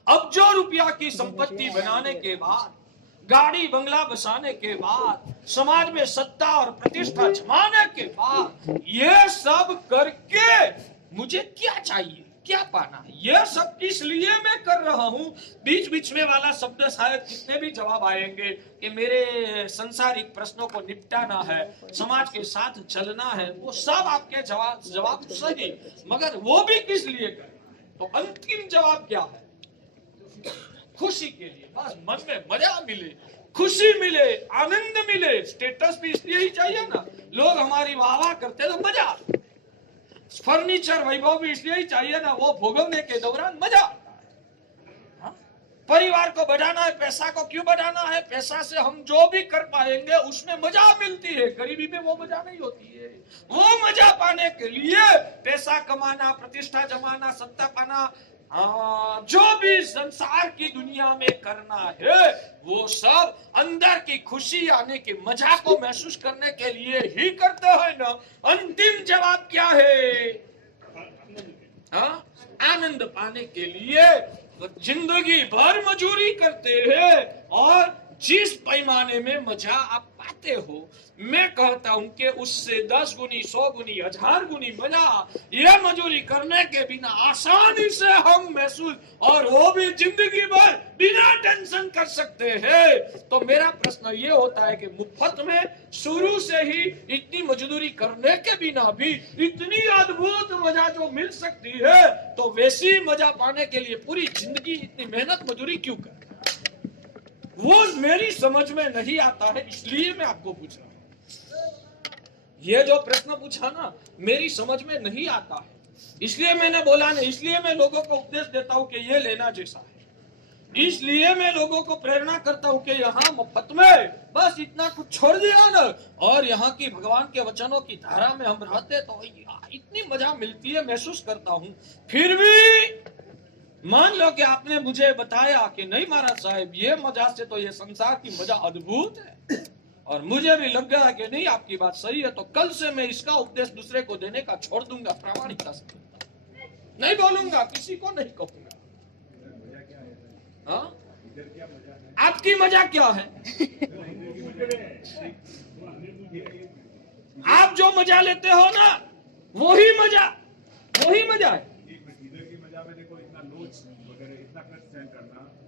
अब जो रुपया की संपत्ति बनाने के बाद, गाड़ी बंगला बसाने के बाद, समाज में सत्ता और प्रतिष्ठा जमाने के बाद, ये सब करके मुझे क्या चाहिए, क्या पाना है? ये सब किस लिए मैं कर रहा हूं? बीच बीच में वाला शब्द शायद कितने भी जवाब आएंगे कि मेरे संसारिक प्रश्नों को निपटाना है, समाज के साथ चलना है, वो सब आपके जवाब सही, मगर वो भी किस लिए करें? तो अंतिम जवाब क्या है? खुशी के लिए, बस मन में मजा मिले, खुशी मिले, आनंद मिले। स्टेटस भी इसलिए ही चाहिए ना, लोग हमारी वाह करते तो मजा। फर्नीचर वैभव भी इसलिए ही चाहिए ना, वो भोगवने के दौरान मजा। परिवार को बढ़ाना है, पैसा को क्यों बढ़ाना है? पैसा से हम जो भी कर पाएंगे उसमें मजा मिलती है, गरीबी में वो मजा नहीं होती है। वो मजा पाने के लिए पैसा कमाना, प्रतिष्ठा जमाना, सत्ता पाना, जो भी संसार की दुनिया में करना है, वो सब अंदर की खुशी आने के मजा को महसूस करने के लिए ही करते हैं ना। अंतिम जवाब क्या है? आनंद पाने के लिए जिंदगी भर मजूरी करते हैं, और जिस पैमाने में मजा आप पाते हो, मैं कहता हूं कि उससे 10 गुनी, 100 गुनी, 1000 गुनी मजा यह मजूरी करने के बिना आसानी से हम महसूस, और वो भी जिंदगी भर बिना टेंशन कर सकते हैं। तो मेरा प्रश्न ये होता है कि मुफ्त में शुरू से ही इतनी मजदूरी करने के बिना भी इतनी अद्भुत मजा जो मिल सकती है, तो वैसी मजा पाने के लिए पूरी जिंदगी इतनी मेहनत मजदूरी क्यों कर? वो मेरी समझ में नहीं आता है, इसलिए मैं आपको पूछ रहा हूं। ये जो प्रश्न पूछा ना, मेरी समझ में नहीं आता है, इसलिए मैंने बोला नहीं। इसलिए मैं लोगों को उपदेश देता हूं कि ये लेना जैसा है। इसलिए मैं लोगों को प्रेरणा करता हूं कि यहाँ मुफ्त में बस इतना कुछ छोड़ दिया ना, और यहाँ की भगवान के वचनों की धारा में हम रहते तो इतनी मजा मिलती है, महसूस करता हूं। फिर भी मान लो कि आपने मुझे बताया कि नहीं महाराज साहब, ये मजा से तो ये संसार की मजा अद्भुत है, और मुझे भी लग गया कि नहीं आपकी बात सही है, तो कल से मैं इसका उपदेश दूसरे को देने का छोड़ दूंगा। प्रामाणिकता से नहीं बोलूंगा, किसी को नहीं कहूंगा। आपकी मजा क्या है? आप जो मजा लेते हो ना, वही मजा है।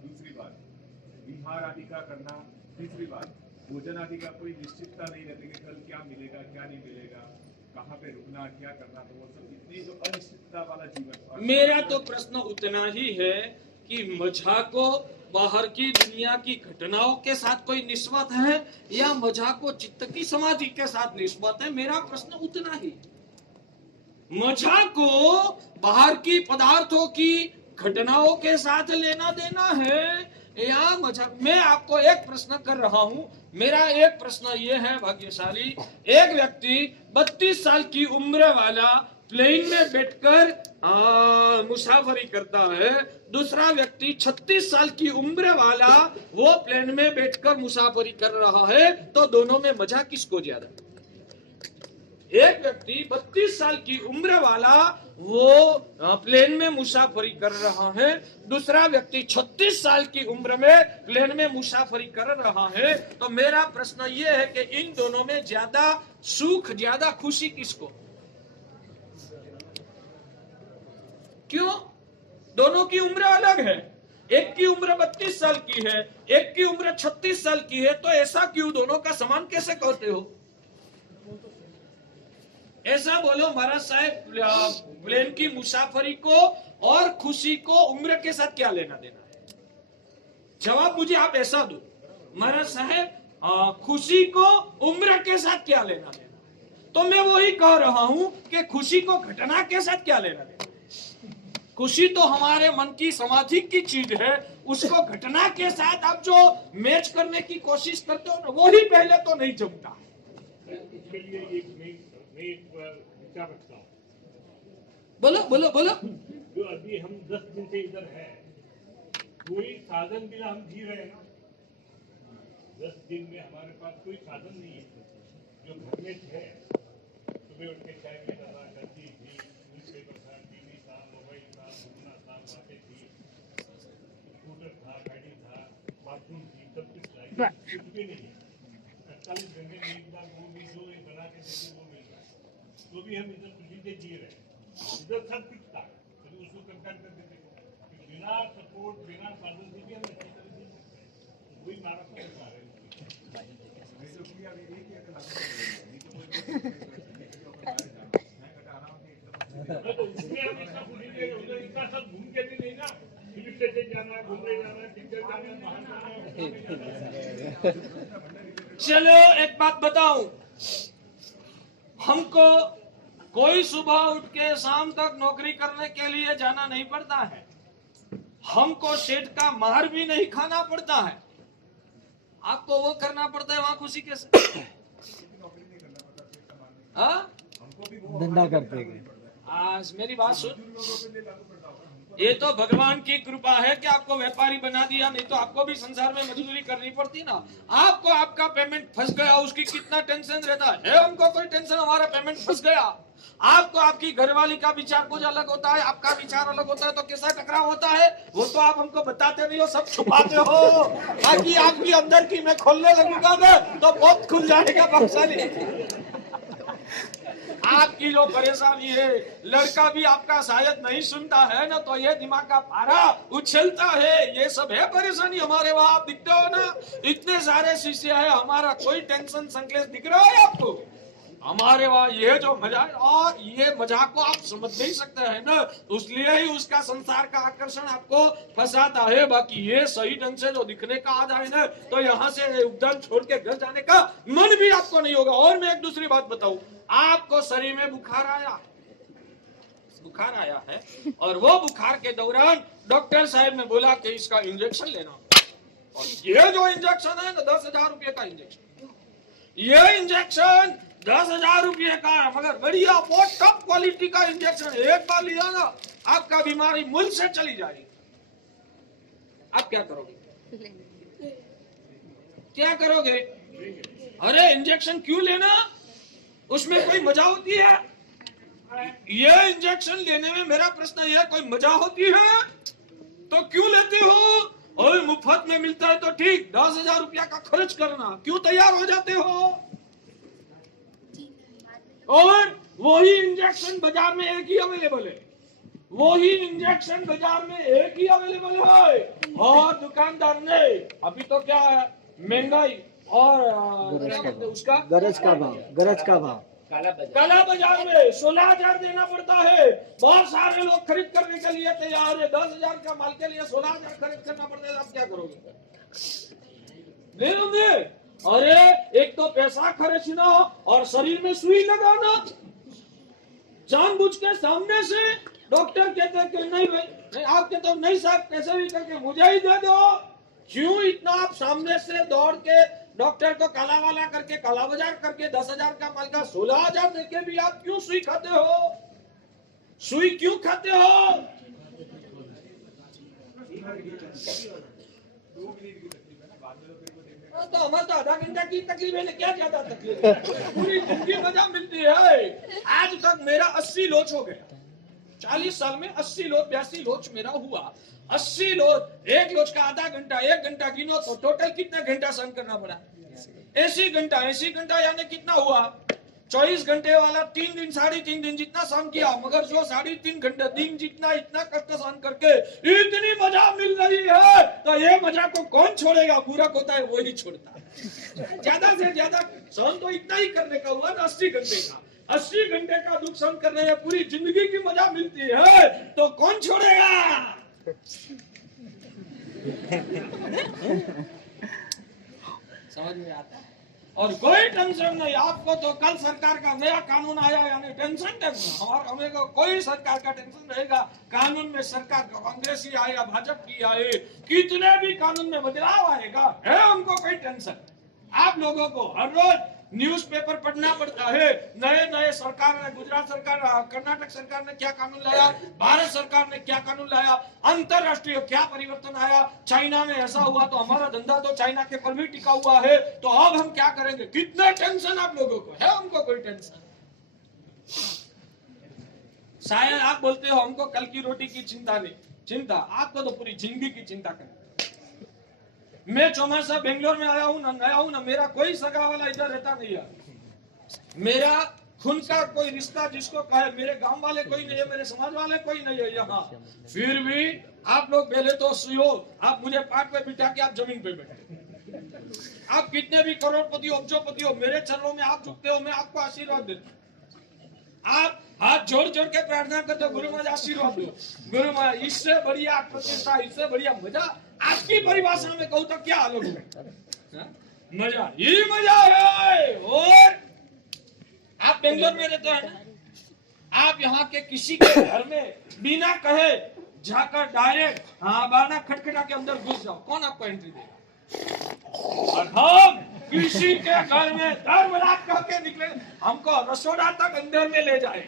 दूसरी बात, विहार आदि का करना। तीसरी बात, भोजन आदि का कोई निश्चितता नहीं रहती कि कल क्या मिलेगा, क्या नहीं मिलेगा, कहाँ पे रुकना, क्या करना, तो वो सब इतनी जो अनिश्चितता वाला जीवन। मेरा तो प्रश्न उतना ही है कि मजा को बाहर की दुनिया की घटनाओं के साथ कोई निस्बत है, या मजा को चित्त की समाधि के साथ निस्बत है? मेरा प्रश्न उतना ही। मजा को बाहर की पदार्थों की घटनाओं के साथ लेना देना है, या मजा? मैं आपको एक प्रश्न कर रहा हूं। मेरा एक प्रश्न ये है भाग्यशाली, एक व्यक्ति 32 साल की उम्र वाला प्लेन में बैठकर मुसाफरी करता है, दूसरा व्यक्ति 36 साल की उम्र वाला वो प्लेन में बैठकर मुसाफरी कर रहा है, तो दोनों में मजा किसको ज्यादा? एक व्यक्ति 32 साल की उम्र वाला वो प्लेन में मुसाफरी कर रहा है, दूसरा व्यक्ति 36 साल की उम्र में प्लेन में मुसाफरी कर रहा है। तो मेरा प्रश्न ये है कि इन दोनों में ज्यादा सुख, ज्यादा खुशी किसको? क्यों? दोनों की उम्र अलग है। एक की उम्र 32 साल की है, एक की उम्र 36 साल की है, तो ऐसा क्यों? दोनों का समान कैसे कहते हो? ऐसा बोलो महाराज साहब, प्लेन की मुसाफरी को और खुशी को उम्र के साथ क्या लेना देना है? जवाब मुझे आप ऐसा दो, महाराज साहेब खुशी को उम्र के साथ क्या लेना देना? तो मैं वही कह रहा हूं कि खुशी को घटना के साथ क्या लेना देना? खुशी तो हमारे मन की समाधि की चीज है, उसको घटना के साथ आप जो मैच करने की कोशिश करते हो ना, वही पहले तो नहीं जमता। इसके लिए एक नई विचार रखता हूँ। बोलो बोलो बोलो। जो अभी हम 10 दिन से इधर है, कोई साधन बिना हम जी रहे हैं ना। 10 दिन में हमारे पास कोई साधन नहीं है। जो घर में थे, सुबह उठ के चाय में डाला करती थी, न्यूज़पेपर था, टीवी था, मोबाइल था, घूमना था, बातें थी, स्कूटर था, गाड़ी था, बाथरूम थी, सब कुछ था। कुछ भी नहीं है। 48 घंटे में एक बार वो भी जो बना के देते वो मिल रहा है। तो भी हम इधर खुशी से जी रहे हैं। इधर सब कुछ था, तो उसको कंपेयर कर देते हैं। बिना सपोर्ट, बिना साधन से भी हम अच्छी तरह जी सकते हैं। वही मारा रहा है। तो उसमें हम इतना खुशी से उधर इतना सब घूम के भी नहीं ना। हिल स्टेशन जाना है, घूमने जाना है, पिक्चर जाना है, बाहर जाना है। चलो एक बात बताऊं, हमको कोई सुबह उठ के शाम तक नौकरी करने के लिए जाना नहीं पड़ता है, हमको सेठ का मार भी नहीं खाना पड़ता है, आपको वो करना पड़ता है वहां खुशी कैसे? हाँ? धंधा करते गए। आज मेरी बात सुन, ये तो भगवान की कृपा है कि आपको व्यापारी बना दिया, नहीं तो आपको भी संसार में मजदूरी करनी पड़ती ना। आपको आपका पेमेंट फंस गया, उसकी कितना टेंशन रहता है, हमको कोई टेंशन, हमारा पेमेंट फंस गया। आपको आपकी घरवाली का विचार कुछ अलग होता है, आपका विचार अलग होता है, तो कैसा टकराव होता है वो तो आप हमको बताते नहीं हो, सब छुपाते हो। बाकी आपकी अंदर की मैं खोलने लगूंगा ना तो बहुत खुल जाएगा बक्साली। आपकी जो परेशानी है, लड़का भी आपका शायद नहीं सुनता है ना, तो ये दिमाग का पारा उछलता है, ये सब है परेशानी हमारे वहां। आप दिखते हो ना, इतने सारे शिष्य है, हमारा कोई टेंशन संकलेश दिख रहा है आपको? हमारे वहां ये जो मजा, और ये मजा को आप समझ नहीं सकते हैं ना, इसलिए ही उसका संसार का आकर्षण आपको फंसाता है। बाकी ये सही ढंग से जो दिखने का आ जाए ना, तो यहाँ से उद्यान छोड़ के घर जाने का मन भी आपको नहीं होगा। और मैं एक दूसरी बात बताऊं, आपको शरीर में बुखार आया है, और वो बुखार के दौरान डॉक्टर साहब ने बोला कि इसका इंजेक्शन लेना, और ये जो इंजेक्शन है ना 10,000 रुपये का इंजेक्शन, ये इंजेक्शन 10,000 रुपये का है, मगर बढ़िया बहुत टॉप क्वालिटी का इंजेक्शन। एक बार लिया ना, आपका बीमारी मुल्क से चली जाएगी। आप क्या करोगे? क्या करोगे? अरे इंजेक्शन क्यों लेना, उसमें कोई मजा होती है? ये इंजेक्शन लेने में मेरा प्रश्न यह, कोई मजा होती है तो क्यों लेते हो? और मुफ्त में मिलता है तो ठीक, 10,000 रुपया का खर्च करना क्यों तैयार हो जाते हो? और वही इंजेक्शन बाजार में एक ही अवेलेबल है, वही इंजेक्शन बाजार में एक ही अवेलेबल है, और दुकानदार ने अभी तो क्या है, महंगाई और क्या बोलते हैं उसका, गरज का भाव काला बाजार में 16,000 देना पड़ता है। बहुत सारे लोग खरीद करने के लिए तैयार है, 10,000 का माल के लिए 16,000 खरीद करना पड़ता है। आप क्या करोगे? दे दोगे? अरे एक तो पैसा खर्चना और शरीर में सुई लगाना, जानबूझ के सामने से डॉक्टर कहते हैं कि नहीं भाई नहीं, आप कहते हो नहीं साहब कैसे भी करके मुझे ही दे दो। क्यों इतना आप सामने से दौड़ के डॉक्टर को काला वाला करके, काला बाजार करके 10,000 का माल का 16,000 देके भी आप क्यों सुई खाते हो? सुई क्यों खाते हो? तो हमारे तो आधा घंटा की तकलीफ है, क्या ज्यादा तकलीफ है? पूरी जिंदगी मजा मिलती है। आज तक मेरा 80 लोच हो गया, 40 साल में 80 लोच 82 लोच मेरा हुआ। 80 लोच, एक लोच का आधा घंटा, 1 घंटा गिनो तो टोटल कितना घंटा सहन करना पड़ा? 80 घंटा यानी कितना हुआ? 24 घंटे वाला 3 दिन 3.5 दिन जितना सहन किया, मगर जो 3.5 घंटे दिन जितना इतना कष्ट सहन करके इतनी मजा मिल रही है, तो ये मजा को कौन छोड़ेगा? मूर्ख होता है वही छोड़ता है। ज्यादा से ज्यादा सहन तो इतना ही करने का हुआ ना, 80 घंटे का। 80 घंटे का दुख सहन करने में पूरी जिंदगी की मजा मिलती है, तो कौन छोड़ेगा? समझ में आता है? और कोई टेंशन नहीं आपको। तो कल सरकार का नया कानून आया, यानी टेंशन हमारा हमें को कोई सरकार का टेंशन रहेगा। कानून में सरकार का कांग्रेस ही आए या भाजपा की आए, कितने भी कानून में बदलाव आएगा, है हमको कोई टेंशन। आप लोगों को हर रोज न्यूज़पेपर पढ़ना पड़ता है। नए नए सरकार ने, गुजरात सरकार, कर्नाटक सरकार ने क्या कानून लाया, भारत सरकार ने क्या कानून लाया, अंतरराष्ट्रीय क्या परिवर्तन आया, चाइना में ऐसा हुआ तो हमारा धंधा तो चाइना के पर भी टिका हुआ है, तो अब हम क्या करेंगे। कितने टेंशन आप लोगों को है, हमको कोई टेंशन। शायद आप बोलते हो हमको कल की रोटी की चिंता नहीं, चिंता आपको तो पूरी जिंदगी की चिंता करनी। मैं चौमासा बेंगलोर में आया हूँ ना, नया हूँ ना, मेरा कोई सगा वाला इधर रहता नहीं है। मेरा खून का कोई रिश्ता जिसको कहे, मेरे गांव वाले कोई नहीं है, मेरे समाज वाले कोई नहीं है यहाँ। फिर भी आप लोग पहले तो सुयो, आप मुझे पाट पे बिठा के आप जमीन पे बैठे। आप कितने भी करोड़पति हो, अब्जोपति हो, मेरे चरणों में आप झुकते हो, मैं आपको आशीर्वाद देता हूँ। आप हाथ जोड़ जोड़ के प्रार्थना करते हो, गुरु महाराज आशीर्वाद दो, गुरु महाराज इससे बढ़िया प्रतिष्ठा, इससे बढ़िया मजा। आपकी परिभाषा में कहूँ तो क्या अलग है, मजा ही मजा है। और आप बेंगलोर में रहते हैं ना, आप यहाँ के किसी के घर में बिना कहे जाकर डायरेक्ट बारना खटखटा के अंदर घुस जाओ, कौन आपको एंट्री देगा। और हम किसी के घर में धर्मराज कह के निकले, हमको रसोड़ा तक अंदर में ले जाए।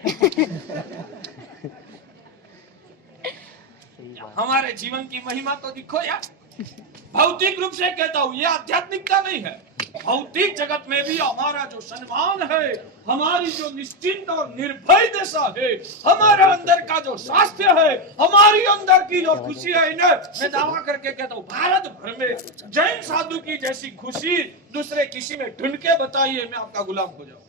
हमारे जीवन की महिमा तो दिखो यार। भौतिक रूप से कहता हूँ, ये आध्यात्मिकता नहीं है। भौतिक जगत में भी हमारा जो सम्मान है, हमारी जो निश्चिंत और निर्भय दशा है, हमारे अंदर का जो स्वास्थ्य है, हमारी अंदर की जो खुशी है, इन्हें मैं दावा करके कहता हूँ भारत भर में जैन साधु की जैसी खुशी दूसरे किसी में ढूंढ के बताइए, मैं आपका गुलाम हो जाऊँ।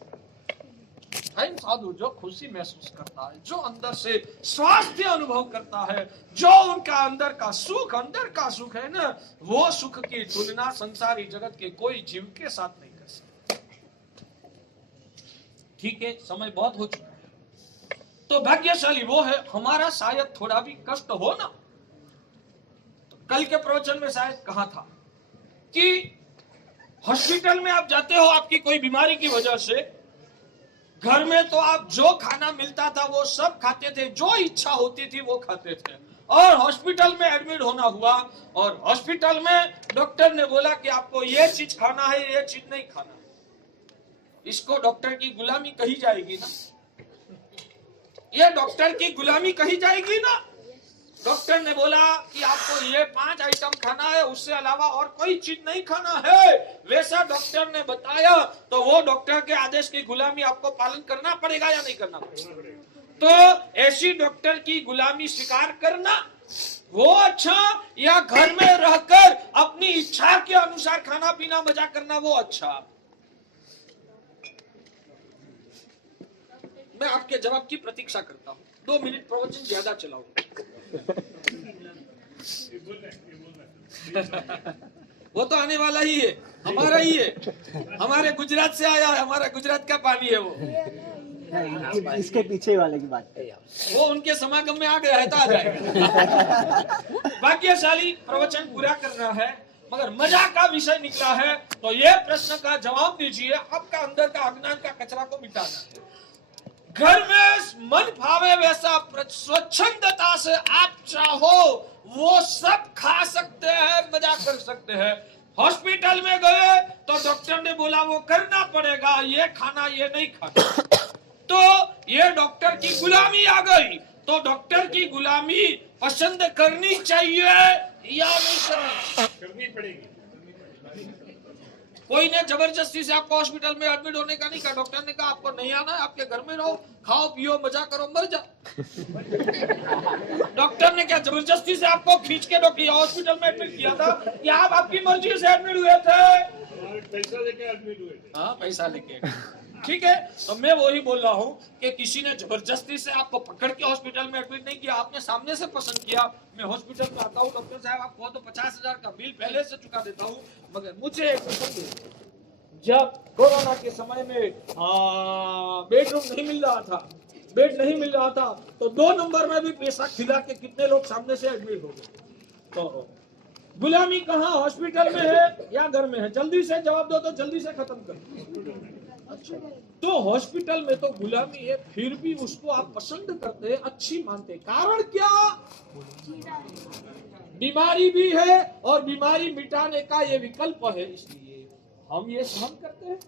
जैन साधु जो खुशी महसूस करता है, जो अंदर से स्वास्थ्य अनुभव करता है, जो उनका अंदर का सुख है ना, वो सुख की तुलना संसारी जगत के कोई जीव के साथ नहीं कर सकता। ठीक है, समय बहुत हो चुका है, तो भाग्यशाली वो है। हमारा शायद थोड़ा भी कष्ट हो ना, तो कल के प्रवचन में शायद कहा था कि हॉस्पिटल में आप जाते हो आपकी कोई बीमारी की वजह से, घर में तो आप जो खाना मिलता था वो सब खाते थे, जो इच्छा होती थी वो खाते थे। और हॉस्पिटल में एडमिट होना हुआ, और हॉस्पिटल में डॉक्टर ने बोला कि आपको ये चीज खाना है, ये चीज नहीं खाना। इसको डॉक्टर की गुलामी कही जाएगी ना, ये डॉक्टर की गुलामी कही जाएगी ना। डॉक्टर ने बोला कि आपको ये 5 आइटम खाना है, उससे अलावा और कोई चीज नहीं खाना है, वैसा डॉक्टर ने बताया, तो वो डॉक्टर के आदेश की गुलामी आपको पालन करना पड़ेगा या नहीं करना पड़ेगा। तो ऐसी डॉक्टर की गुलामी स्वीकार करना वो अच्छा, या घर में रहकर अपनी इच्छा के अनुसार खाना पीना मजा करना वो अच्छा। मैं आपके जवाब की प्रतीक्षा करता हूँ। 2 मिनट प्रवचन ज्यादा चलाऊंगा। वो तो आने वाला ही है, हमारा ही है, हमारे गुजरात से आया है, हमारा गुजरात का पानी है वो। इसके पीछे वाले की बात है, वो उनके समागम में आ गया है तो आ जाएगा। भाग्यशाली प्रवचन पूरा करना है, मगर मजा का विषय निकला है, तो ये प्रश्न का जवाब दीजिए। आपका अंदर का अज्ञान का कचरा को मिटाना है। घर में मन भावे वैसा स्वच्छंदता से आप चाहो वो सब खा सकते हैं, मजा कर सकते हैं। हॉस्पिटल में गए तो डॉक्टर ने बोला वो करना पड़ेगा, ये खाना ये नहीं खाना, तो ये डॉक्टर की गुलामी आ गई। तो डॉक्टर की गुलामी पसंद करनी चाहिए या नहीं करनी पड़ेगी। कोई ने जबरदस्ती से आपको हॉस्पिटल में एडमिट होने का नहीं कहा। डॉक्टर ने कहा आपको नहीं आना है, आपके घर में रहो, खाओ पियो मजा करो, मर जा। डॉक्टर ने क्या जबरदस्ती से आपको खींच के हॉस्पिटल में एडमिट किया था, या आप आपकी मर्जी से एडमिट हुए थे? पैसा लेके एडमिट हुए थे। हाँ, पैसा लेके। ठीक है, तो मैं वही बोल रहा हूँ कि किसी ने जबरदस्ती से आपको पकड़ के हॉस्पिटल में एडमिट नहीं किया, आपने सामने से पसंद किया। मैं हॉस्पिटल में आता हूँ, डॉक्टर साहब आपको तो 50,000 का बिल पहले से चुका देता हूँ, मगर मुझे एक पसंद, जब कोरोना के समय में बेडरूम नहीं मिल रहा था, बेड नहीं मिल रहा था, तो 2 नंबर में भी पैसा खिला के कितने लोग सामने से एडमिट हो गए। तो गुलामी कहाँ, हॉस्पिटल में है या घर में है? जल्दी से जवाब दो तो जल्दी से खत्म कर। अच्छा, तो हॉस्पिटल में तो गुलामी है, फिर भी उसको आप पसंद करते, अच्छी मानते, कारण क्या? बीमारी भी है और बीमारी मिटाने का ये विकल्प है, इसलिए हम ये सहन करते हैं।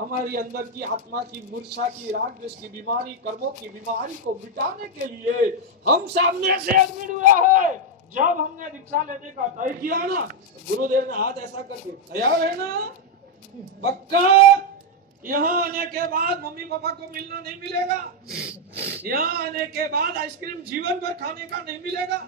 हमारी अंदर की आत्मा की मूर्छा की, राग द्वेष की बीमारी, कर्मों की बीमारी को मिटाने के लिए हम सामने से एडमिट हुआ है। जब हमने दीक्षा लेने का तय किया ना, गुरुदेव ने हाथ ऐसा करके, तैयार है ना? पक्का? यहाँ आने के बाद मम्मी पापा को मिलना नहीं मिलेगा, यहाँ आने के बाद आइसक्रीम जीवन भर खाने का नहीं मिलेगा,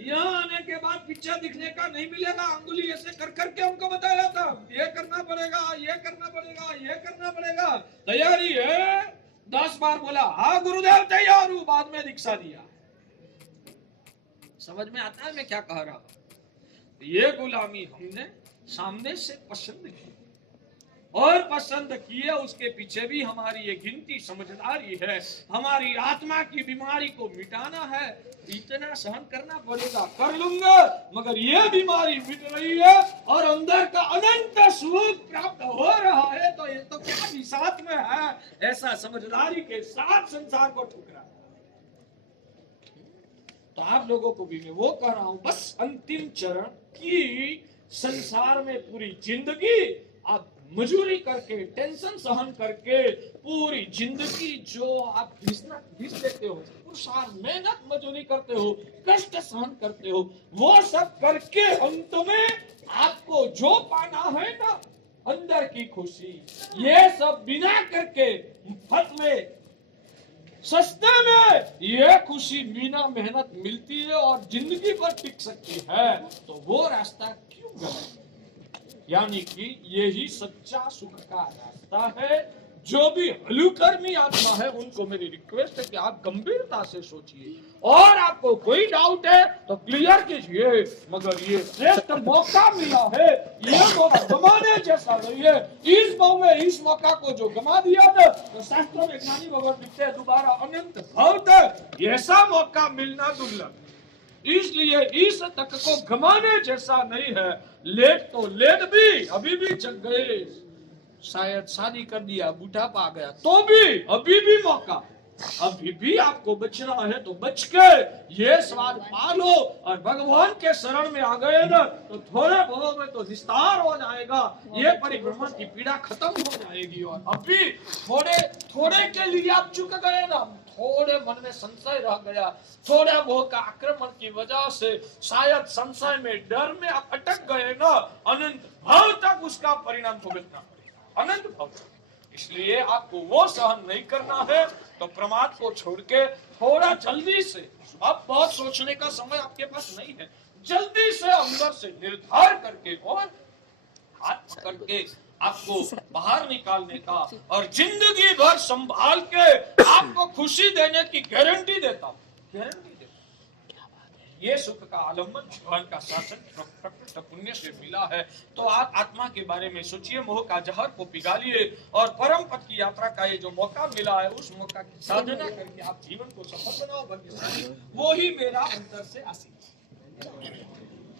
यहाँ आने के बाद पिक्चर दिखने का नहीं मिलेगा। अंगुली ऐसे कर करके हमको बताया था, ये करना पड़ेगा, ये करना पड़ेगा, ये करना पड़ेगा। तैयारी है? 10 बार बोला हाँ गुरुदेव तैयार हूँ, बाद में दीक्षा दिया। समझ में आता है मैं क्या कह रहा हूँ? ये गुलामी हमने सामने से पसंद की और पसंद किए, उसके पीछे भी हमारी ये गिनती समझदारी है। हमारी आत्मा की बीमारी को मिटाना है, इतना सहन करना पड़ेगा, कर लूंगा, मगर ये बीमारी मिट रही है और अंदर का अनंत सुख प्राप्त हो रहा है, तो ये तो क्या भी साथ में है, ऐसा समझदारी के साथ संसार को ठुकरा। तो आप लोगों को भी मैं वो कह रहा हूं, बस अंतिम चरण की संसार में पूरी जिंदगी आप मजूरी करके, टेंशन सहन करके, पूरी जिंदगी जो आप घिस देते हो, पुरुषार्थ, मेहनत मजूरी करते हो, कष्ट सहन करते हो, वो सब करके अंत में आपको जो पाना है ना, अंदर की खुशी, ये सब बिना करके मुफ्त में, सस्ते में ये खुशी बिना मेहनत मिलती है और जिंदगी पर टिक सकती है, तो वो रास्ता क्यों गलत? यानी कि यही सच्चा सुख का रास्ता है। जो भी हलुकर्मी आत्मा है, उनको मेरी रिक्वेस्ट है कि आप गंभीरता से सोचिए, और आपको कोई डाउट है तो क्लियर कीजिए, मगर ये श्रेष्ठ मौका मिला है, ये मौका गंवाने जैसा नहीं है। इस भाव में इस मौका को जो गंवा दिया था, तो शास्त्रों में ज्ञानी भगवान लिखते हैं, दोबारा अनंत भव तक ऐसा मौका मिलना दुर्लभ, इसलिए इस तक को गंवाने जैसा नहीं है। लेट तो लेट भी, अभी भी जग गए, शायद शादी कर दिया, बुढ़ापा आ गया, तो भी अभी भी मौका, अभी भी आपको बचना है तो बच के ये स्वाद पा लो, और भगवान के शरण में आ गए ना, तो थोड़े बहुत में तो विस्तार हो जाएगा, ये परिभ्रमण की पीड़ा खत्म हो जाएगी। और अभी थोड़े थोड़े के लिए आप चुक गए ना, थोड़े मन में संशय रह गया, थोड़ा मोह का आक्रमण की वजह से शायद संशय में, डर में आप अटक गए ना, अनंत भाव तक उसका परिणाम भुगतना पड़ेगा, अनंत भाव तक। इसलिए आपको वो सहन नहीं करना है तो प्रमाद को छोड़ के थोड़ा जल्दी से, अब बहुत सोचने का समय आपके पास नहीं है, जल्दी से अंदर से निर्धार करके और हाथ पकड़ के आपको बाहर निकालने का और जिंदगी भर संभाल के आपको खुशी देने की गारंटी देता हूँ, गारंटी देता हूँ। ये सुख का आलम्बन भगवान का शासन प्रकृत पुण्य से मिला है। तो आप आत्मा के बारे में सोचिए, मोह का जहर को पिघालिए और परम पद की यात्रा का ये जो मौका मिला है, उस मौका की साधना करके आप जीवन को सफल बनाओ। वो ही मेरा अंतर से आशीर्वाद।